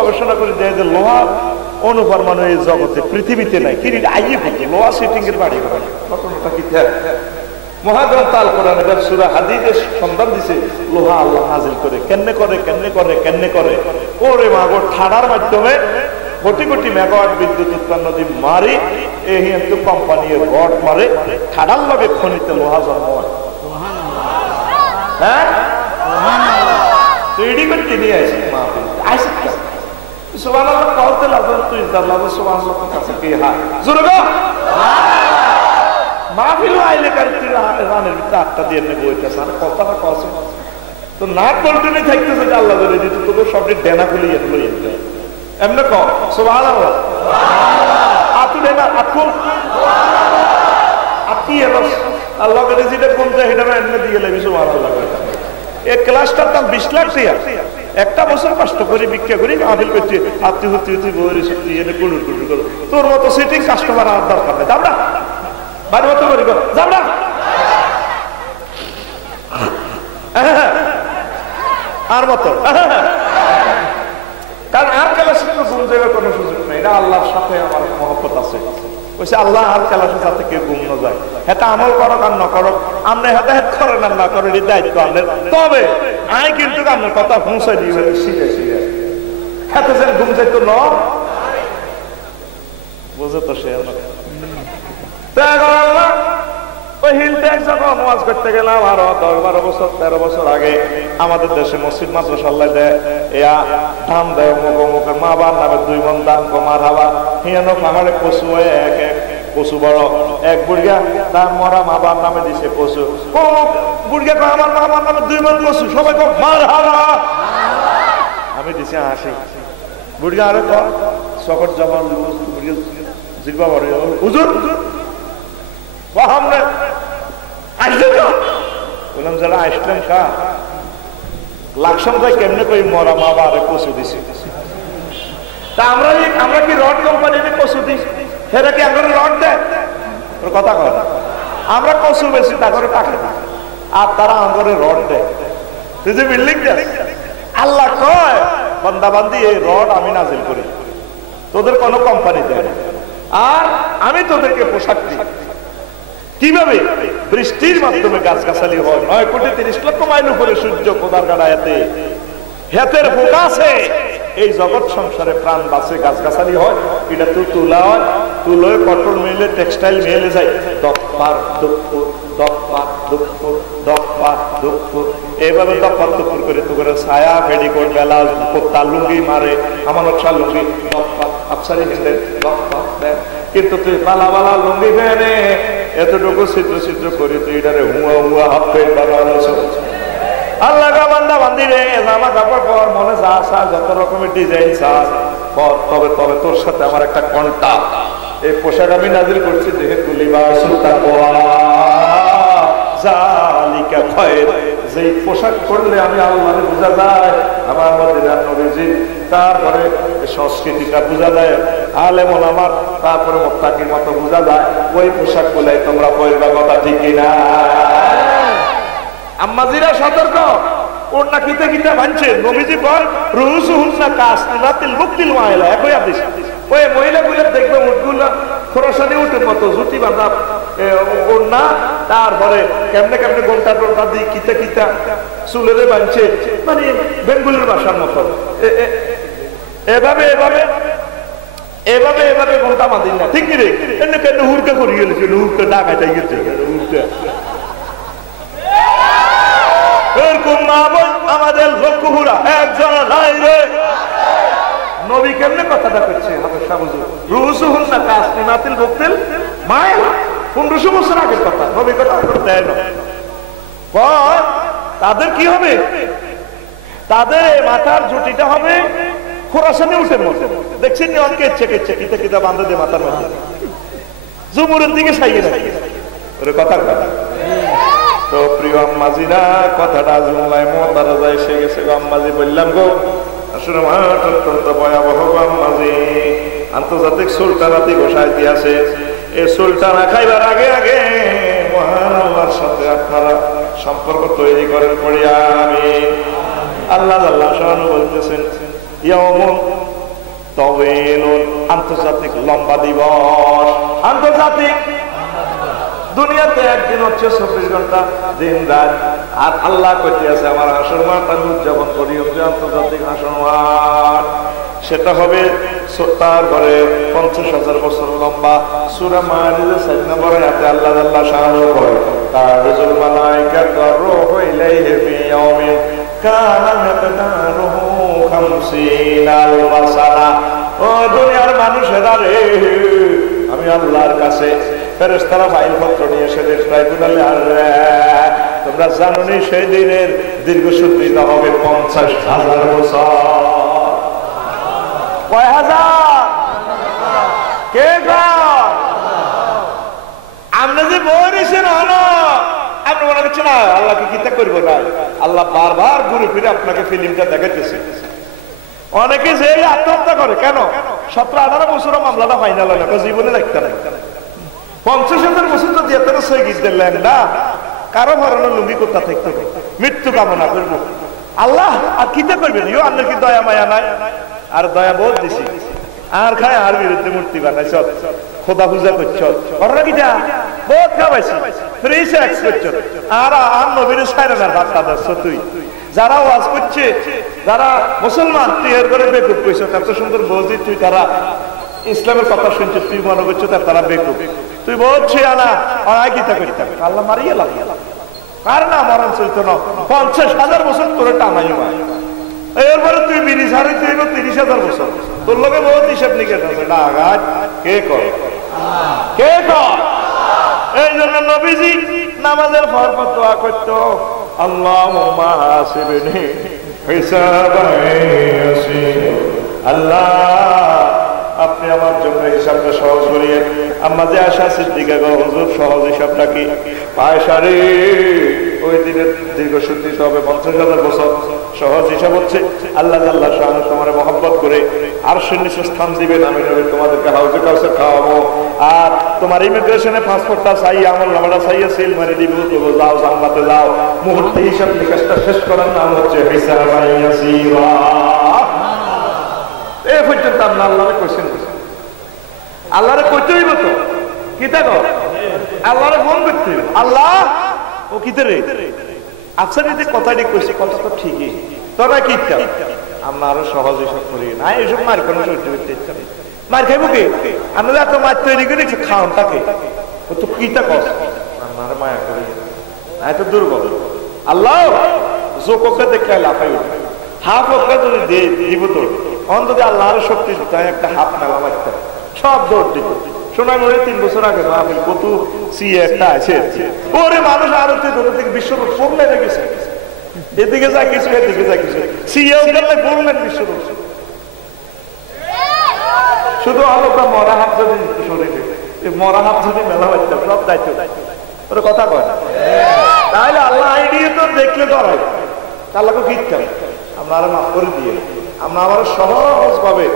গবেষণা করে দেয় যে লোহা অনুপরমাণু এই জগতে পৃথিবীতে নাই। কি আইয়ে ফেলছে লোহা সিটিং এর বাড়ি ঘর। ঘটনাটা কি মহাগ্রন্থ আল কোরআনে সূরা হাদীদের সন্ধান দিছে লোহা আল্লাহ নাজিল করে কেমনে করে ওরে মাগো ঠাড়ার মাধ্যমে কোটি কোটি মেগাওয়াট বিদ্যুৎ উৎপন্ন দি মারি এই কিন্তু কোম্পানি রড মারে ঠাড়ার লগে খনিতে লোহা জন্ম হয়। হ্যাঁ তৈরি করতে নিয়ে আসি মা আসি সুবহানাল্লাহ কওতে লাগলো তুই জানলাম সুবহানাল্লাহ কাছে কি হ্যাঁ জোরে গো মাহফিল আইলে করতে রানের ভিতরে আটটা দিয়ে নেবো এটা স্যার কথাটা কস তো না কন্টিনিউ থাকতেছে যে আল্লাহ বলে দিত তোকে সবটি ডেনা খুলে এগুলো এনতে এমনে ক সুবহানাল্লাহ আপনি ডেনা আপু আপনি এলো আল্লাহ বলে যেটা কোন যায় এটা এমনে দিয়ে লেবি সুবহানাল্লাহ এই ক্লাসটার দাম 20 লাখ টাকা একটা বছর কষ্ট করে বিক্রি করি মাহফিল করতে আপনি হতে বইরে সত্যি এনে কুড়ুর করো তোর মতো সিটিং কাস্টমার আর দরকার নেই দাও না বাড়ি মতো করি করো যাও না আর মতো কারণ আর ক্লাসে ঘুম যাওয়ার কোনো সুযোগ নেই। এটা আল্লাহর সাথে আমার মহব্বত আছে বলছে আল্লাহ আর ক্লাসে যাতে কেউ ঘুম না যায় এটা আমল করো আর না করো আপনি হাতে হাত করেন আর না করেন এই দায়িত্ব আপনার। তবে আমি কিন্তু আপনার কথা পৌঁছাই দিই শিখে খেতে যেন ঘুম যাইতো ন বুঝে তো সে আমাদের দেশে মসজিদ মাদ্রাসা দেয় ধান দেয় অমুকের মা বার নামে 2 মণ দান কমার হাওয়া হিয়ানো আমারে পশু এক পশু বড় এক বুড়িয়া তার মরা মা বার নামে দিছে পশু বুড়িয়া আমার মা বার নামে 2 মণ পশু সবাই মার হাওয়া আমি দিছি হাসি বুড়িয়া আরে সকট জবান জিরবা বড় হুজুর বললাম যারা আসলাম কা লাকসাম ভাই কেমনে কই মরা মা বারে পশু দিছি তা আমরা কি রড কোম্পানিতে পশু দিই সেটা কি আমরা রড দেয় ওর কথা কয় আমরা পশু বেশি তা করে টাকা আর তারা আমাদের রড দেয় তুই যে বিল্ডিং দেয় আল্লাহ কয় বান্দা বান্দি এই রড আমি নাজিল করি তোদের কোনো কোম্পানি দেয় না আর আমি তোদেরকে পোশাক দিই কিভাবে বৃষ্টির মাধ্যমে গাছগাছালি হয় 9 কোটি 30 লক্ষ মাইল উপরে সূর্য খোদার গাড়ায়াতে হেতের ফোকাসে এই জগৎ সংসারে প্রাণ বাঁচে গাছগাছালি হয় এটা তো তুলা হয় তুলোয় কটন মিলে টেক্সটাইল মিলে যায় দপ্পার দুপুর দপ্পার দুপুর দপ্পার দুপুর এইভাবে দপ্পার দুপুর করে তো করে ছায়া ফেডিকোট বেলা পোত্তা লুঙ্গি মারে আমার নকশা লুঙ্গি দপ্পার আফসারি হিন্দের দপ্পার দেয় কিন্তু তুই পালা বালা লুঙ্গি ফেনে এতটুকু ছিদ্র ছিদ্র করে তুই এটারে হুয়া হুয়া হাফ প্যান্ট বানানো আল্লাহ বান্দা বান্দি রে জামা কাপড় পর মনে যা আসা যত রকমের ডিজাইন চাস পর তবে তবে তোর সাথে আমার একটা কন্টাক্ট এই পোশাক আমি নাজিল করছি দেখে তুলিবা সুলতান জালিকা খায়র যে পোশাক পরলে আমি আল্লাহকে বোঝা যায় আমার মদিনার নবীজি তারপরে সংস্কৃতিটা বোঝা যায় আলেম ওলামার তারপরে মুত্তাকির মতো বোঝা যায় ওই পোশাক গুলাই তোমরা পরবা কথা ঠিক কিনা আম্মাজিরা সতর্ক ওনা কিতে কিতে ভাঙছে নবীজি বল রুসুহুন্না কাসনাতিল মুক্তিল মাইলা একই হাদিস ওই মহিলাগুলো দেখবে উটগুলো খোরাসানি উটের মতো জুতি বাঁধা ওনা তারপরে কেমনে কেমনে গোলটা টোলটা দিয়ে কিতে কিতা চুলেরে ভাঙছে মানে বেঙ্গলের ভাষার মতো এভাবে এভাবে এভাবে এভাবে ঘন্টা বাঁধি না ঠিক রে এমনি কেন হুরকে করি গেছে হুরকে ডাকাইতে গেছে হুরকে এরকম মা বোন আমাদের লক্ষ্যপুরা একজন নাই রে নবী কেমনে কথাটা করছে হাবেশা বুঝুন রুসুহুন্না কাসনাতিল মুক্তিল মায়া 1500 বছর আগের কথা নবী কথা করতে দেয় না তাদের কি হবে তাদের মাথার জুটিটা হবে খোরাসানি উটের মতো দেখছেন অনেকে চেকে কিতা কিতা বাঁধে দেয় মাথার মধ্যে জুমুরের দিকে সাইয়ে রাখে ওরে কথার কথা তো প্রিয় আম্মাজিরা কথাটা জুমলায় মোতারা যায় এসে গেছে গো আম্মাজি বললাম গো আসলে মাঠ অত্যন্ত ভয়াবহ আম্মাজি আন্তর্জাতিক সুলতানাতি ঘোষায় দিয়েছে এই সুলতানা খাইবার আগে আগে মহান আল্লাহর সাথে আপনারা সম্পর্ক তৈরি করেন পড়িয়া আমি আল্লাহ আল্লাহ শাহ বলতেছেন ইয়াউমুন তাওয়িলুন, আন্তর্জাতিক লম্বা দিবস। আন্তর্জাতিক দুনিয়াতে একদিন হচ্ছে 24 ঘন্টা দিন রাত, আর আল্লাহ কইতে আছে আমার হাসর মাঠ আমি উদযাপন করি হচ্ছে আন্তর্জাতিক হাসর মাঠ। সেটা হবে তারপরে 50,000 বছর লম্বা। সূরা মাইদার 4 নম্বর আয়াতে আল্লাহ জাল্লা শাআনহু বলেন তারজুল মালাইকাতু আর-রূহু ইলাইহি ফি ইয়াউমিন কানা মিকদারুহু 50 আলফা সানা। ও দুনিয়ার মানুষেরা রে, আমি আল্লাহর কাছে ফেরেশতারা ফাইল পত্র নিয়ে সেদিন ট্রাইব্যুনালে আসবে। তোমরা জানো নি সেই দিনের দীর্ঘসূত্রিতা হবে 50,000 বছর। কয় হাজার? কে আপনি যে বলেছেন হলো আপনি মনে করছেন না আল্লাহকে কিতা করবো না? আল্লাহ বারবার ঘুরে ফিরে আপনাকে ফিল্মটা দেখাইতেছে। অনেকে যে আত্মহত্যা করে কেন? 17-18 বছর মামলাটা ফাইনাল হয় না, জীবনে দেখতে না। 50,000 বছর যদি এত সৈগিত দিলেন না, কারো ভরানো লুঙ্গি কোথা থাকতে হবে? মৃত্যু কামনা করবো আল্লাহ আর কিতা করবেন? ইও আপনার কি দয়া মায়া নাই? আর দয়া বোধ দিছি আর খায় আর বিরুদ্ধে মূর্তি বানাইছ, খোদা পূজা করছ, ওরা কিটা বোধ খাওয়াইছি, ফ্রি সেক্স করছ, আর নবীর সাইরানার বার্তা দিচ্ছ তুই। যারা ওয়াজ করছে, যারা মুসলমান, তুই এর করে বেকুব কইছ, এত সুন্দর বলছি তুই, তারা ইসলামের কথা শুনছে, তুই মনে করছো তারা বেকুব। তুই বলছি আনা আর কিতা করতে হবে? আল্লাহ মারিয়ে লাগিয়ে কার না মরণ চলত না 50,000 বছর তোরে টানাই হয়। এরপরে তুই বিড়ি ছাড়ি তুই 30,000 বছর, তোর লোকে বহুত হিসাব নিকেশ আছে না। আঘাত কে কর? কে কর? এই জন্য নবীজি নামাজের পর দোয়া করতো আল্লাহুম্মা হাসিবনি হিসাবান ইয়াসীর। আল্লাহ আপনি আমার জন্য হিসাবটা সহজ করিয়ে। আম্মা যে আয়েশা সিদ্দিকা গো, হুজুর সহজ হিসাবটা কি? আয়েশা রে, ওই দিনের দীর্ঘসূত্রিত হবে 50,000 বছর। সহজ হিসাব হচ্ছে আল্লাহ জাল্লা শাআনহু তোমার মহব্বত করে আরশের নিচে স্থান দিবেন, আমি নবী তোমাদেরকে হাউজে কাউসার খাওয়াবো, আর তোমার ইমিগ্রেশনে পাসপোর্টটা চাই, আমল নামাটা চাইয়া সিল মারি দিব, তবু যাও জান্নাতে যাও। মুহূর্তে হিসাব নিকাশটা শেষ করার নাম হচ্ছে হিসাবান ইয়াসীরা। এই পর্যন্ত আপনি আল্লাহরে কোশ্চেন করছেন, আল্লাহরে কইতে হইব তো কিতা কর, আল্লাহরে ফোন করতে হইব। আল্লাহ ও কিতে রে আচ্ছা যদি কথাটি কইছি, কথা তো ঠিকই, তোরা কি আমরা আরো সহজ হিসাব করি না। এইসব মার কোনো সহ্য করতে ইচ্ছা নেই। মার খাইব কে? আমরা এত মার তৈরি করে খাওয়ান তাকে, ও তো কিতা কস আমার মায়া করি না, এত দুর্বল। আল্লাহ জোককে দেখলে লাফাই উঠবে, হাফ ওকে যদি দিব তোর অন্তত আল্লাহর শক্তি দিতে একটা হাফ মেলা মারতে সব দৌড় দিত। শোনা মনে 3 বছর আগে আমি কত সিএ একটা আছে, ওরে মানুষ আরো থেকে বিশ্ব পড়লে গেছে, এদিকে যা কিছু এদিকে যা কিছু, সিএও করলে পড়লেন বিশ্ব। শুধু আলোটা মরা হাত যদি শরীরে, মরা হাত যদি মেলা মারতাম সব দায়িত্ব ওরা কথা কয় না। তাহলে আল্লাহ আইডিয়া তো দেখলে ডরাই, আল্লাহকে ফিরতাম আমরা আরো মাফ করে দিয়ে আমরা আবার সহজ ভাবে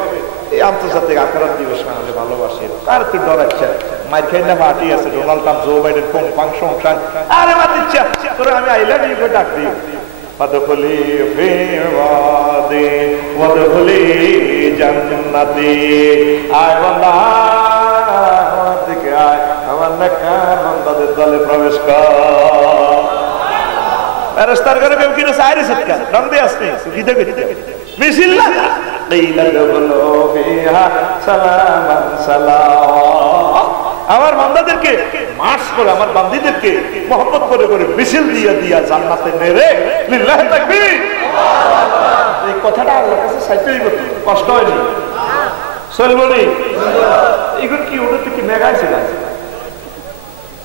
এই আন্তর্জাতিক আখেরাত দিবস মানালে ভালোবাসি। কার তুই ডরাচ্ছে? মাইর খাই না পার্টি আছে, ডোনাল্ড ট্রাম্প, জো বাইডেন, কোম্পাং সংসার, আরে মাতিচ্ছা তোরে আমি আইলা নিয়ে করে ডাক দিই ওয়াদখুলি ফি ওয়াদি ওয়াদখুলি জান্নাতি। আয় বান্দা আমার দিকে আয়, আমার নেককার বান্দাদের দলে প্রবেশ কর। ফেরেশতার ঘরে কেউ কিনে চাইরে সৎকার দন্দে আসছে কিতে কিতে মিছিল না কিলা দখলু ফিহা সালামান সালাম। আমার বান্দাদেরকে মার্চ করে, আমার বান্দীদেরকে মহব্বত করে করে মিছিল দিয়া দিয়া জান্নাতে নেরে লিল্লাহ তাকবীর। এই কথাটা আল্লাহর কাছে চাইতেই কষ্ট হয়নি, চলবো নি? এগুলো কি ওদের থেকে মেঘাইছে না?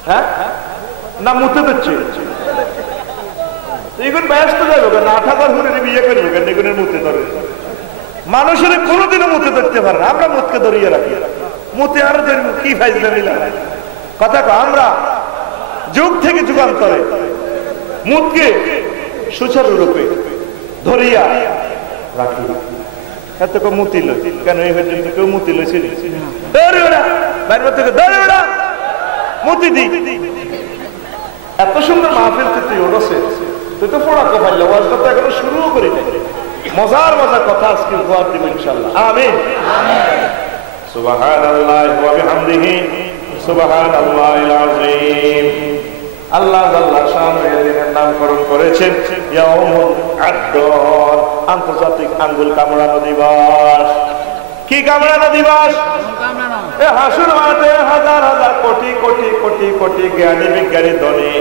হ্যাঁ না মুতে দিচ্ছে এগুলো ব্যস্ত যাবে কেন? 8,000 করে বিয়ে করবে কেন? এগুলোর মুতে ধরে মানুষের কোনোদিনও মুতে ধরতে পারে না, আমরা মুতকে ধরিয়ে রাখি। মুতে আর কি ফাইজলা মিলা কথা কো। আমরা যুগ থেকে যুগান্তরে মুতকে সুচারুরূপে ধরিয়া রাখি। এত কেউ মুতিল কেন? এই পর্যন্ত কেউ মুতিল ছিল বাইরে থেকে ধরে ওরা মুতি দি। এত সুন্দর মাহফিল তুই ওড়ছে, তুই তো পড়াতে পারলে ওয়াজটা তো এখনো শুরু করি নাই। মজার মজার কথা আজকে উপহার দিব ইনশাআল্লাহ। আমিন। সুবহানাল্লাহি ওয়া বিহামদিহি সুবহানাল্লাহিল আযীম। আল্লাহ জাল্লা শানহু এই দিনের নামকরণ করেছেন ইয়াউমুল আদ-দার, আন্তর্জাতিক আঙ্গুল কামড়ানো দিবস। কি কামড়ানো দিবস? হাসুর মাঠে হাজার হাজার কোটি কোটি কোটি কোটি জ্ঞানী বিজ্ঞানী ধনী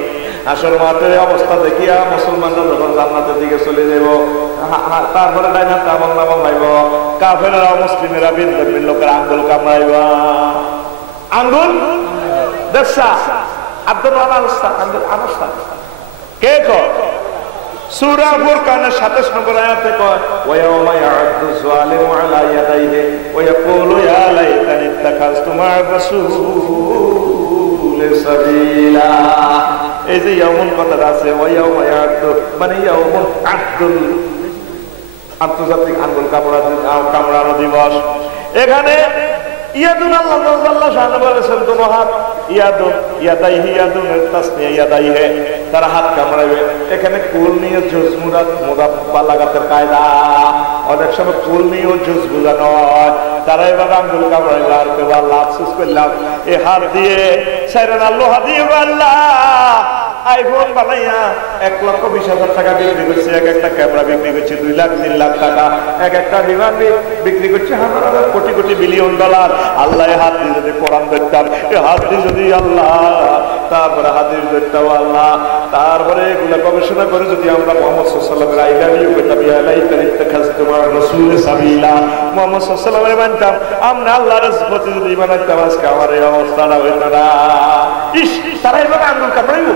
হাসুর মাঠের অবস্থা দেখিয়া মুসলমানরা যখন জান্নাতের দিকে চলে যাব, তারপরে ডাইনার কামল নামল ভাইব, কাফেররা মুসলিমেরা ভিন্ন ভিন্ন লোকের আঙ্গুল কামড়াইব। আঙ্গুল দেখছা আব্দুল আলাস্তা আঙ্গুল আনাস্তা কে কয়? সূরা ফুরকানের 27 নম্বর আয়াতে কয় ওয়ায়াউমা ইয়া'আদু যালিমু আলা ইয়াদাইহি ওয়া ইয়াকুলু ইয়া লাইতানি ইত্তাখাযতু মা'আর রাসূলি সাবিলা। এই যে ইয়াউমুল কথা আছে, ওয়ায়াউমা ইয়া'আদু মানে ইয়াউমুল আদুল, আন্তর্জাতিক আঙ্গুল কামড়ানো দিবস। এখানে ইয়াদুন আল্লাহ জাল্লা শানহু বলেছেন দুনো হাত, ইয়াদুন ইয়াদাইহি, ইয়াদুনের তাসনিয়া ইয়াদাইহি, তারা হাত কামড়াবে। এখানে কুল নিয়ে জুজ মুদাব্বা লাগাতের কায়দা, অনেক সময় কুল নিয়েও জুজ বোঝানো হয়। তারা এবার আঙ্গুল কামড়াইবে আর কেউ আল্লাহ আফসোস করলাম এই হাত দিয়ে সাইরান আল্লাহ দিয়ে আল্লাহ আইফোন বানাইয়া 1,20,000 টাকা বিক্রি করছে, এক একটা ক্যামেরা বিক্রি করছে 2 লাখ 3 লাখ টাকা, এক একটা বিমান বিক্রি করছে হাজার কোটি কোটি বিলিয়ন ডলার। আল্লাহ হাত দিয়ে যদি কোরআন দেখতাম, এই হাত দিয়ে যদি আল্লাহ, তারপরে হাদিস দেখতাম আল্লাহ, তারপরে এগুলো গবেষণা করে যদি আমরা মুহাম্মদ সাল্লাল্লাহু আলাইহি ওয়াসাল্লামের আইলামিও করতাম, ইয়া লাইতানি ইত্তাখাযতু মা'আর রাসূলি সাবিলা, মুহাম্মদ সাল্লাল্লাহু আলাইহি ওয়াসাল্লামের মানতাম, আমরা আল্লাহর প্রতি যদি মানতাম আজকে আমার এই অবস্থাটা হইতো না। ইস, তারা এভাবে আঙ্গুল কামড়াইব।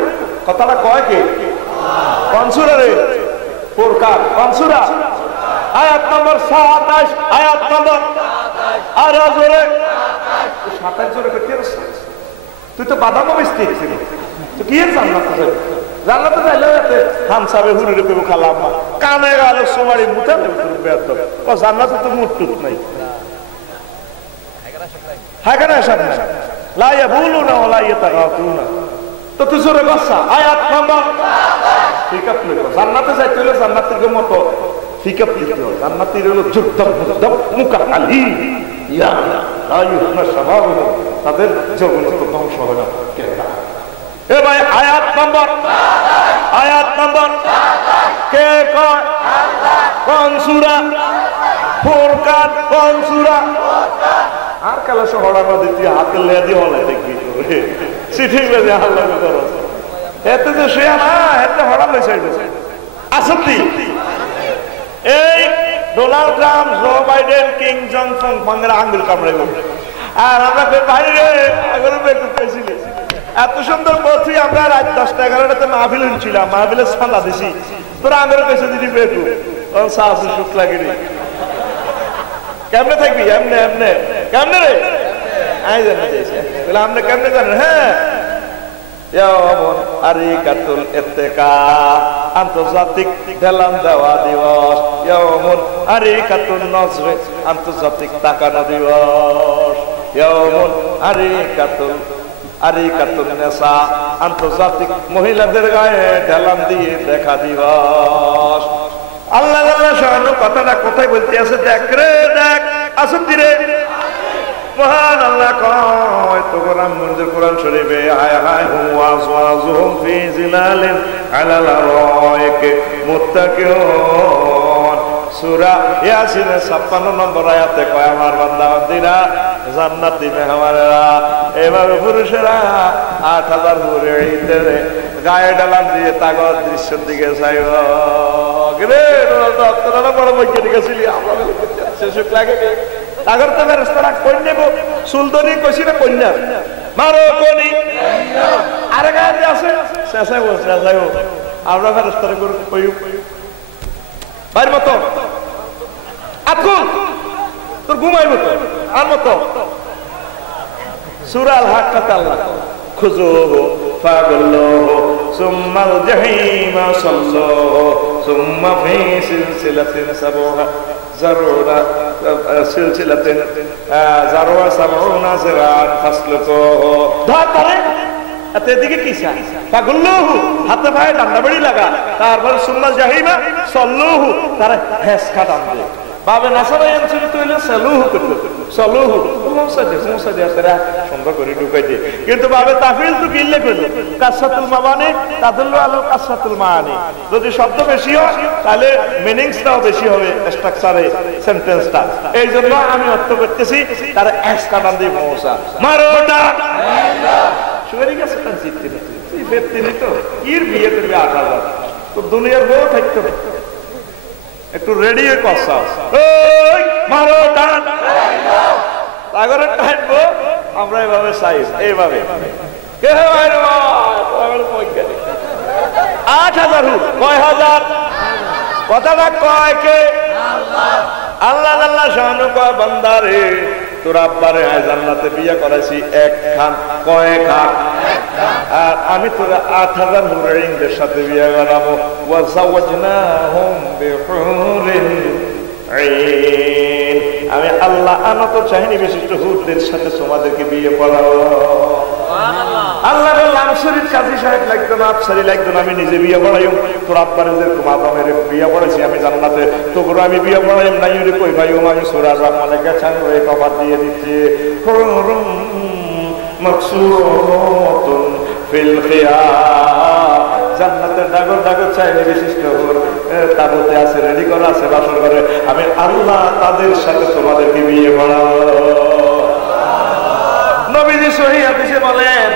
কথাটা কয় কে? কোন সূরা রে? ফুরকান। কোন সূরা? আয়াত নম্বর 27, আয়াত নম্বর 27। আর জোরে 27 জোরে কইতে রস। তুই তো বাদামও বেচতে ছিল, তুই কি এর জান্নাতে যাবি? জান্নাতে যাইলে হামসাবে হুরুরে কইব খালাম মা কানে গালে সুমারি মুতা দেব বেয়াত। ও জান্নাতে তো মুটটুক নাই। হায়গানা সামনে লা ইয়াবুলুনা ওয়া লা ইয়াতাগাতুনা। তো তুই জোরে বাসা আয়াত নম্বর 27। ঠিক আছে, জান্নাতে যাইতে হলে জান্নাতের মতো ফিকাপ দিতে হবে। জান্নাতীর হলো যুদ্ধ মুকা আলী ইয়া আইয়ুহা শাবাব, তাদের যৌবন তো ধ্বংস হবে না। এ ভাই আয়াত নম্বর 27, আয়াত নম্বর 27 কে কয়? আল্লাহ। কোন সূরা? ফুরকান। কোন সূরা? ফুরকান। আর কালা শহরানো দিতে হাতে লেদি হলে দেখবি চিঠি লেদি আল্লাহ করো এতে যে সে না এতে হড়া লইছে আসতি। এই Donald Trump, Joe Biden, Kim Jong ফং ফংের আঙ্গুল কামড়াইব। আর আমরা বাইরে আগরে বেটু পেয়েছিলি এত সুন্দর বলছি, আমরা রাত 10টা 11টাতে মাহফিল হচ্ছিলাম, মাহফিলের সালা দিছি, তোরা আঙ্গুরে পেয়েছে দিদি বেটু সাহস সুখ লাগেনি। কেমনে থাকবি? এমনে এমনে কেমনে রে? আই জানি বলে আপনি কেমনে জানেন? হ্যাঁ, আরিকাতুল ইত্তেকা, আন্তর্জাতিক ঢেলান দেওয়া দিবস। ইয়াউমুল আরিকাতুন নজরে, আন্তর্জাতিক তাকানো দিবস। ইয়াউমুল আরিকাতুন নেসা, আন্তর্জাতিক মহিলাদের গায়ে ঢেলান দিয়ে দেখা দিবস। আল্লাহ আল্লাহ শাহানু কথাটা কোথায় বলতে আছে? দেখ রে দেখ, আসুন রে মহান আল্লাহ কয় তো কোরআন মঞ্জুর কোরআন শরীফে হায় হায় হুম ওয়াজওয়াজুহুম ফি জিলালিন আলাল আরাইক মুত্তাকিউন। সূরা ইয়াসিনের 56 নম্বর আয়াতে কয় আমার বান্দা বান্দীরা, জান্নাতি মেহমানেরা, এভাবে পুরুষেরা 8000 হুরেইতে গায়ে ডালান দিয়ে তাগর দৃশ্যের দিকে চাইব। রে আপনারা বড় বৈজ্ঞানিক ছিলি, আমরা শেষ লাগে তাগর তো রাস্তাটা কই নেব সুলদনি কইছি না কন্যা মারো কোনি আরে গায়ে আছে শেষাইব শেষাইব আমরা রাস্তাটা করে কই বাইর মতো আকুল তোর ঘুমাইব তো আর মতো। সূরা আল হাক্কাত আল্লাহ খুজুহু ফাগুল্লুহু সুম্মাল জাহিমা সাল্লুহু সুম্মা ফি সিলসিলাতিন সাবুহা জারুরা সিলসিলাতিন জারুহা সাবউনা জিরান ফাসলুকুহু। ধর ধরে এত এদিকে কি চাই ফাগুল্লুহু হাতে পায়ে ডান্ডা বেড়ি লাগা তারপর সুম্মা জাহিমা সল্লুহু তারা হেসকা টানবে বাবে নাসারা এনসুরি তৈলে সালুহু করতে সালুহু মুসা দে তারা সুন্দর করে ঢুকাই দিয়ে কিন্তু বাবে তাফিল তো গিল্লে কইলো কাসাতুল মাবানি তাদুল্লু আলা কাসাতুল মাআনি যদি শব্দ বেশি হয় তাহলে মিনিংসটাও বেশি হবে স্ট্রাকচারে সেন্টেন্সটা এইজন্য আমি অর্থ করতেছি তারা হেসকা টান দিয়ে মুসা মারোটা শুয়ে গেছে তার জিততে তুই ফেরতে নিত ইর বিয়ে করবে 8000 তো দুনিয়ার বউ থাকতো একটু রেডি হয়ে কষা ওই মারো টান সাগরের টানবো আমরা এভাবে সাইজ এইভাবে কে হয় রে আমার পয়কারি 8000 হুক কয় হাজার কথাটা কয় কে আল্লাহ আল্লাহ শানু কয় বান্দারে তোর আব্বারে জান্নাতে বিয়ে করাইছি এক খান কয় খান আর আমি তোরা 8000 হুরাইনদের সাথে বিয়ে করাবো ওয়াজাওয়াজনাহুম বিহুরিন আইন আমি আল্লাহ আনত চাহিনি বিশিষ্ট হুরদের সাথে তোমাদেরকে বিয়ে পড়াবো আল্লাহ লামসরির কাজী সাহেব লাগতো না আফসারি লাগতো না আমি নিজে বিয়ে পড়াইম তোর আব্বারে যেরকম আদমের বিয়ে পড়াইছি আমি জান্নাতে তোর আমি বিয়ে পড়াইম নাই রে কই ভাই আমি সূরা রহমানে গেছান রে কভার দিয়ে দিচ্ছে হুরুম মাকসুরাতুন ফিল খিয়াম জান্নাতের ডাগর ডাগর চাইলে বিশিষ্ট হুর তাবুতে আছে রেডি করা আছে বাসর ঘরে আমি আল্লাহ তাদের সাথে তোমাদেরকে বিয়ে পড়াবো নবীজি সহিহ হাদিসে বলেন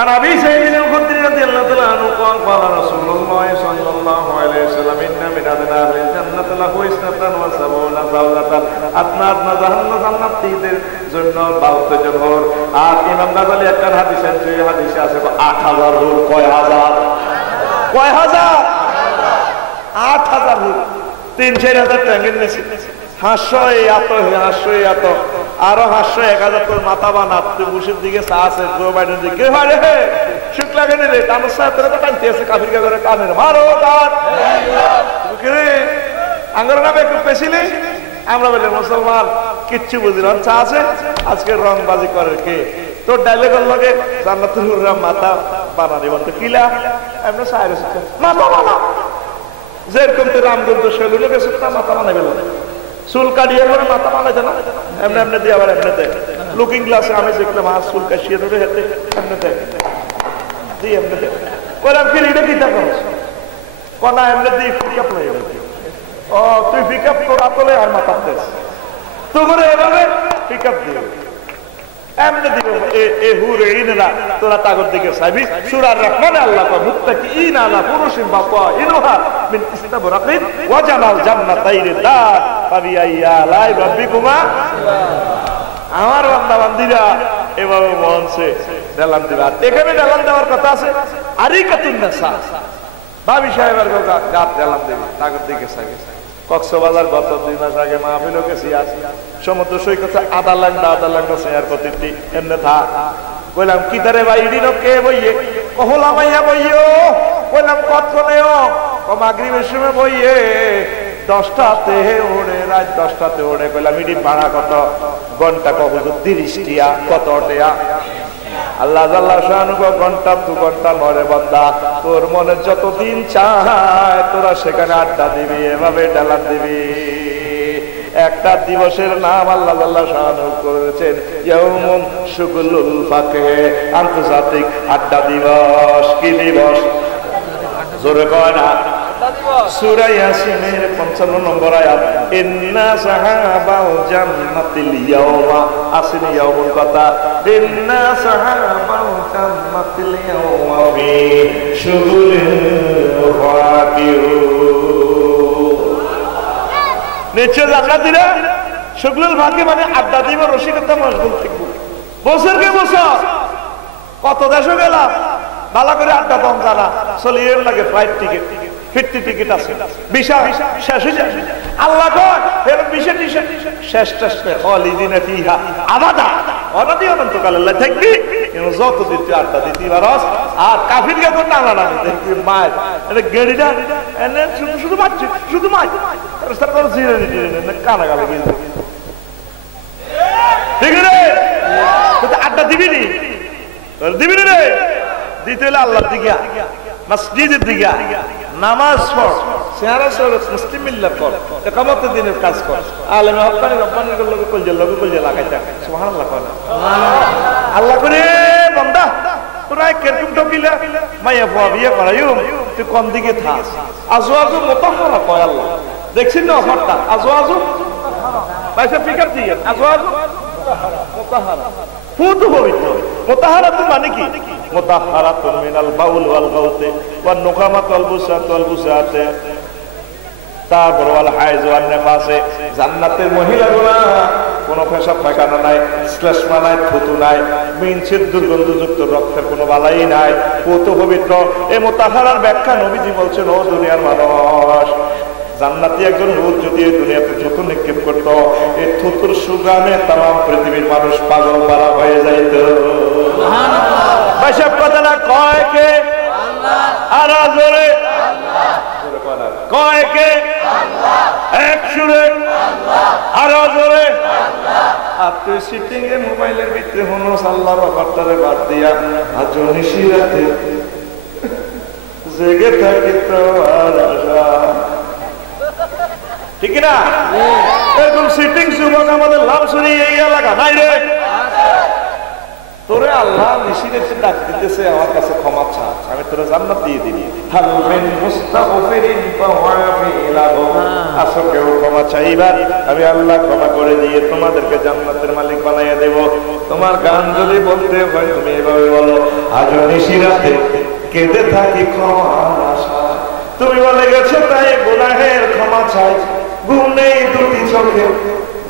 আর আবি সাইয়্যিদ আল-খুদরি রাদিয়াল্লাহু তাআলা আনহু قال رسول الله صلى الله عليه وسلم ان من ادنى الجنه له 72 زوجة আপনার জান্নাতীদের জন্য 72 জন হুর আর ইমাম গাযালি একটা হাদিসে যে হাদিসে আছে 8000 হুর কয় হাজার 8000 হুর 3-4000 টাঙ্গের নেছে হাস্য এত আরো হাস্য 1000 তোর মাথা বানা তুই মুসির দিকে চা আছে জো বাইডেন দিকে হয় রে শুক লাগে রে তার সাথে তোর তো টানতে আছে কাফির করে কানের মারো তার রে আঙ্গর না একটু পেছিলি আমরা বলে মুসলমান কিচ্ছু বুঝি না চা আছে আজকে রংবাজি করে কে তোর ডায়লগের লগে জান্নাতুল হুররা মাথা বানানি বলতে কিলা এমনি সাইরে মাথা বানা যেরকম তো রামগঞ্জ সেলুনে গেছে তা মাথা বানাবে চুল কাটিয়ে করে মাথা বানাইতে না এমনি এমনি দিয়ে আবার এমনি দেয় লুকিং গ্লাসে আমি দেখলাম আর চুল কাশিয়ে ধরে হেঁটে এমনি দেয় দিয়ে এমনি দেয় বললাম কি এটা কি থাকো কনা এমনি দিয়ে পিক আপ হয়ে গেল ও তুই পিক আপ তোর আপলে আর মাথা দেশ তো করে এভাবে পিক আপ দিয়ে এমনি দিব এ হুরাইনরা তোরা তাগর দিকে চাইবি সূরা রহমানে আল্লাহ কয় মুত্তাকিইনা আলা ফুরুশিন বাতাইনুহা মিন ইস্তাবরাকিন ওয়া জানাল জান্নাতাইনি দার ফাবিআইয়া লাই রাব্বিকুমা আমার বান্দা বান্দিরা এভাবে মনসে ডালান দিবা এখানে ডালান দেওয়ার কথা আছে আরিকাতুন নাসা ভাবি সাহেবের গাত ডালান দিবি তাগর দিকে চাইবি কক্সবাজার গত 2 মাস আগে মাহফিল গেছি আজ সমুদ্র সৈকতে আধা লাখ শেয়ার করতে এমনি থা বললাম কি তারে ভাই ইডিনো কে বইয়ে কহলা মাইয়া বইও বললাম কতক্ষণেও মাগরিবের সময় বইয়ে 10টাতে ওড়ে রাত 10টাতে ওড়ে কইলাম ইডি ভাড়া কত ঘন্টা কত 30 টিয়া কত টিয়া আল্লাহ জাল্লা শানু ঘন্টা 2 ঘন্টা নরে বান্দা তোর মনে যতদিন চায় তোরা সেখানে আড্ডা দিবি এভাবে ডালা দিবি একটা দিবসের নাম আল্লাহ জাল্লা শানু করেছেন ইয়াউমুন শুগুলুল ফাকে আন্তর্জাতিক আড্ডা দিবস কি দিবস জোরে কয় না সূরা ইয়াসিনের 55 নম্বর আয়াত ইন্না সাহাবাল জান্নাতিল ইয়াওমা আসিল ইয়াউমুল কথা ইন্না সাহাবাল জান্নাতিল ইয়াওমা ফি শুগুলিন ফাকিহু নিশ্চয় জান্নাতীরা শুগুলুল ফাকি মানে আড্ডা দিব রসিকতা মশগুল থাকবো বছরকে বছর কত দেশে গেলাম ভালো করে আড্ডা দম জানা চলিয়ে লাগে ফ্লাইট টিকিট ফিরতি টিকিট আছে ভিসা শেষ হয়ে যায় আল্লাহ কয় এর ভিসা শেষ খালিদিনা ফিহা আবাদা অনাদি অনন্তকাল আল্লাহ থাকবি কিন্তু যত দিতে আড্ডা দিতে পারস আর কাফিরকে তো টানা টানি দেখবি মাছ এটা গেড়িটা এনে শুধু মাছ তারপর জিরে নিতে কানা গালে গেছে ঠিক রে তুই আড্ডা দিবি রে দ্বিতীয় হলো আল্লাহর দিকে মসজিদের দিকে নামাজ পড় চেহারা সরস মুসলিম মিল্লাত কর ইকামতের দিনের কাজ কর আলেমে হক্কানি রব্বানির লগে কলজে লাগাইতা সুবহানাল্লাহ কর আল্লাহ করে বান্দা তোরা কিরকম ঠকিলা মাইয়া বুয়া বিয়ে করাইম তুই কোন দিকে থাস আজওয়াজু মুতাহহারা কয় আল্লাহ দেখছিস না অফারটা আজওয়াজু পয়সা পিকআপ দিয়ে আজওয়াজু মুতাহহারা ফুত পবিত্র মুতাহহারাতু মানে কি মুতাহহারাতুন মিনাল বাউল ওয়াল গাউতে ওয়ান নুকামাত ওয়াল বুসাতে তারপর ওয়াল হাইজ ওয়ান নেফাসে জান্নাতের মহিলাগুলা কোনো পেশাব পায়খানা নাই শ্লেষ্মা নাই থুতু নাই মিনছের দুর্গন্ধযুক্ত রক্তের কোনো বালাই নাই পুত পবিত্র এই মুতাহহারার ব্যাখ্যা নবীজি বলছেন ও দুনিয়ার মানুষ জান্নাতি একজন রূপ যদি এই দুনিয়াতে থুতু নিক্ষেপ করতো এই থুতুর সুগানে তাম পৃথিবীর মানুষ পাগল পারা হয়ে যাইত পেশাব কথা না কয় কে আর জোরে কয় কে এক সুরে আর জোরে আপনি সিটিং এ মোবাইলের ভিতরে হনুস আল্লাহর অফারটারে বাদ দিয়া আজ নিশিরাতে জেগে থাকি তো আর আশা ঠিক না এরকম সিটিং যুবক আমাদের লাভ শুনি এই এলাকা নাই রে তোরে আল্লাহ নিশিরাতে ডাক দিতেছে আমার কাছে ক্ষমা চা আমি তোরে জান্নাত দিয়ে দিবি হাল মিন মুস্তাগফিরিন ফাওয়াফিলাহু আসো কেউ ক্ষমা চাইবার আমি আল্লাহ ক্ষমা করে দিয়ে তোমাদেরকে জান্নাতের মালিক বানাইয়া দেব তোমার গান যদি বলতে হয় তুমি এভাবে বলো আজ নিশিরাতে কেঁদে থাকি ক্ষমার আশা তুমি বলে গেছো তাই গুনাহের ক্ষমা চাই ঘুম নেই দুটি চোখে